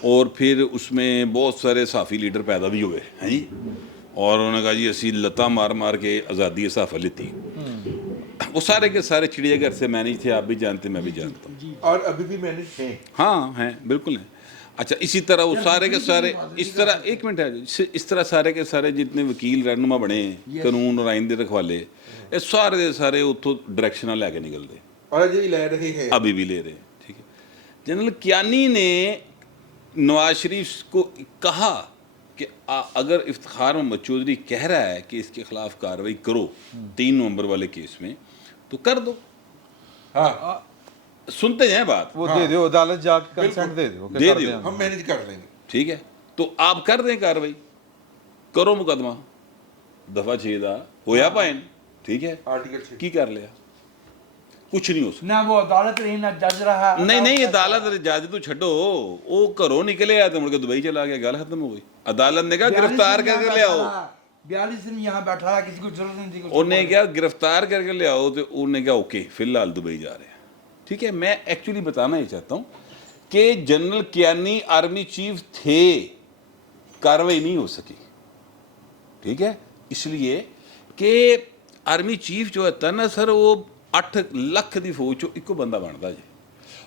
اور پھر اس میں بہت سارے صحافی لیڈر پیدا بھی ہوئے ہیں جی, اور انہوں نے کہا جی اسی لتا مار مار کے آزادی صحافت لیتی. وہ سارے کے سارے چڑیا گھر سے مینیج تھے, آپ بھی جانتے میں بھی جانتا ہوں, اور ابھی بھی مینیج ہیں. ہاں ہیں, بالکل ہیں. اچھا, اسی طرح وہ سارے کے سارے اس طرح, ایک منٹ ہے, اس طرح سارے کے سارے جتنے وکیل رہنما بنے ہیں, قانون اور آئین دے رکھوالے, یہ سارے سارے اتوں ڈائریکشناں لے کے نکل رہے, اور ابھی لے رہے ہیں, ابھی بھی لے رہے ہیں. ٹھیک ہے, جنرل کیانی نے نواز شریف کو کہا کہ اگر افتخار محمد چودھری کہہ رہا ہے کہ اس کے خلاف کارروائی کرو 3 نومبر والے کیس میں, تو کر دو. ہاں سنتے ہیں بات, وہ دے دو, عدالت جا کے کنسنٹ دے دو, دے دو, ہم مینیج کر لیں گے. ٹھیک ہے, تو آپ کر دیں کارروائی, کرو مقدمہ دفعہ 6 دا ہویا پائن. ٹھیک ہے, آرٹیکل کی کر لیا, کچھ نہیں ہو سکتا. نہ وہ عدالت رہی نہ جج رہا. نہیں, عدالت جج تو چھڈو, وہ گھروں نکلے آیا تو مڑ کے دبئی چلا گیا, گل ختم ہو گئی. عدالت نے کہا گرفتار کر کے لے آؤ, 42 دن یہاں بیٹھا رہا, کسی کو ضرورت نہیں تھی. انہوں نے کیا گرفتار کر کے لے آؤ, تو انہوں نے کہا اوکے فی الحال دبئی جا رہے ہیں. ٹھیک ہے, میں ایکچولی بتانا یہ چاہتا ہوں کہ جنرل کیانی آرمی چیف تھے, کارروائی نہیں ہو سکی. ٹھیک ہے, اس لیے کہ آرمی چیف جو ہے نا سر, وہ 8 لاکھ دی فوج چو ایک بندہ بنتا جی,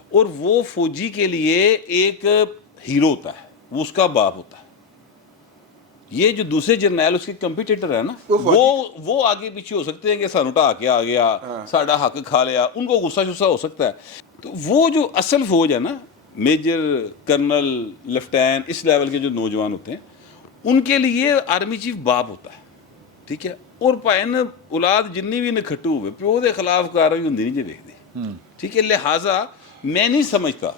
اور وہ فوجی کے لیے ایک ہیرو ہوتا ہے, وہ اس کا باپ ہوتا ہے. یہ جو دوسرے جرنیل اس کے کمپیٹیٹر ہے نا, وہ آگے پیچھے ہو سکتے ہیں کہ سانو ٹھا کے آ گیا, ساڈا حق کھا لیا, ان کو غصہ شصہ ہو سکتا ہے. تو وہ جو اصل فوج ہے نا, میجر کرنل لیفٹیننٹ اس لیول کے جو نوجوان ہوتے ہیں, ان کے لیے آرمی چیف باپ ہوتا ہے. ٹھیک ہے, اور پائن اولاد جنی بھی نکھٹو ہوئے پیو دے خلاف کارروائی ہوندی نہیں جی ویکھدی. ٹھیک ہے, لہٰذا میں نہیں سمجھتا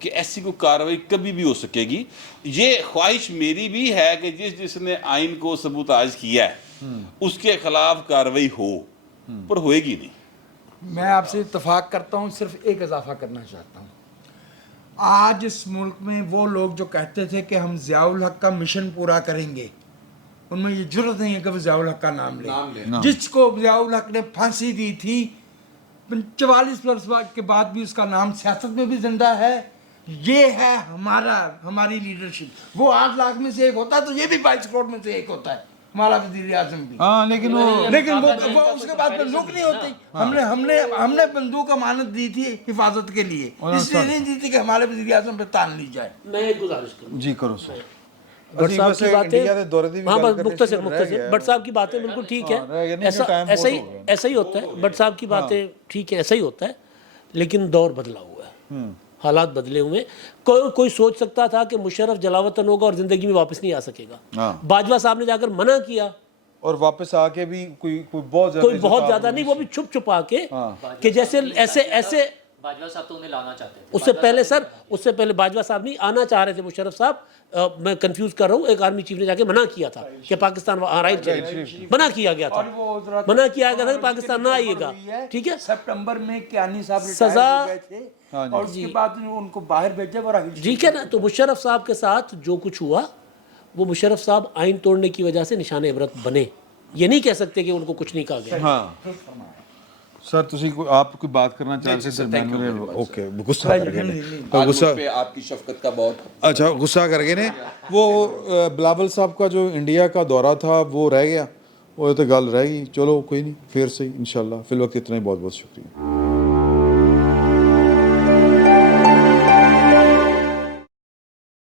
کہ ایسی کوئی کارروائی کبھی بھی ہو سکے گی. یہ خواہش میری بھی ہے کہ جس نے آئین کو سبوتاژ کیا ہے اس کے خلاف کارروائی ہو, پر ہوئے گی نہیں. میں آپ سے اتفاق کرتا ہوں, صرف ایک اضافہ کرنا چاہتا ہوں. آج اس ملک میں وہ لوگ جو کہتے تھے کہ ہم ضیاء الحق کا مشن پورا کریں گے, ان میں یہ جرت نہیں ہے کہ وہ ضیاء الحق کا نام لیں. جس کو ضیاء الحق نے پھانسی دی تھی 44 برس کے بعد بھی اس کا نام سیاست میں بھی زندہ ہے, یہ ہے ہماری لیڈرشپ. وہ 8 لاکھ میں سے ایک ہوتا ہے تو یہ بھی 22 کروڑ میں سے ایک ہوتا ہے ہمارا وزیر اعظم بھی. ہاں لیکن وہ اس کے بعد بندوق نہیں ہوتی. ہم نے بندوق امانت دی تھی حفاظت کے لیے, اس لیے نہیں دی تھی کہ ہمارے وزیر اعظم پہ تان لی جائے. میں ایک گزارش کروں جی کرو سر. بٹ صاحب کی باتیں ہاں بس مختصر بٹ صاحب کی باتیں بالکل ٹھیک ہے, ایسا ہی ہوتا ہے. بٹ صاحب کی باتیں ٹھیک ہے, ایسا ہی ہوتا ہے, لیکن دور بدلا ہوا ہے, حالات بدلے ہوئے. کوئی سوچ سکتا تھا کہ مشرف جلاوطن ہوگا اور زندگی میں واپس نہیں آ سکے گا. باجوہ صاحب نے جا کر منع کیا اور واپس آ کے بھی کوئی بہت زیادہ نہیں, وہ بھی چھپ چھپا کے کہ جیسے ایسے باجوہ صاحب تو انہیں لانا چاہتے تھے. اس سے پہلے باجوہ صاحب نہیں آنا چاہ رہے تھے مشرف صاحب. میں کنفیوز کر رہا ہوں, ایک آرمی چیف نے جا کے منع کیا تھا کہ پاکستان منع کیا گیا تھا کہ پاکستان نہ آئیے گا. ٹھیک ہے, سپٹمبر میں کیانی صاحب سزا گئے تھے اور اس کے بعد ان کو باہر بھیجا اور ٹھیک ہے نا. تو مشرف صاحب کے ساتھ جو کچھ ہوا وہ مشرف صاحب آئین توڑنے کی وجہ سے نشان عبرت بنے. یہ نہیں کہہ سکتے کہ ان کو کچھ نہیں کہا گیا. ہاں سر آپ کوئی بات کرنا چاہتے ہیں؟ اوکے, غصہ کر گئے مجھ پہ آپ کی شفقت کا بہت اچھا غصہ کر گئے نے. وہ بلاول صاحب کا جو انڈیا کا دورہ تھا وہ رہ گیا, وہ تو گل رہ گئی. چلو کوئی نہیں, پھر صحیح انشاءاللہ. فی الوقت اتنا ہی, بہت بہت شکریہ.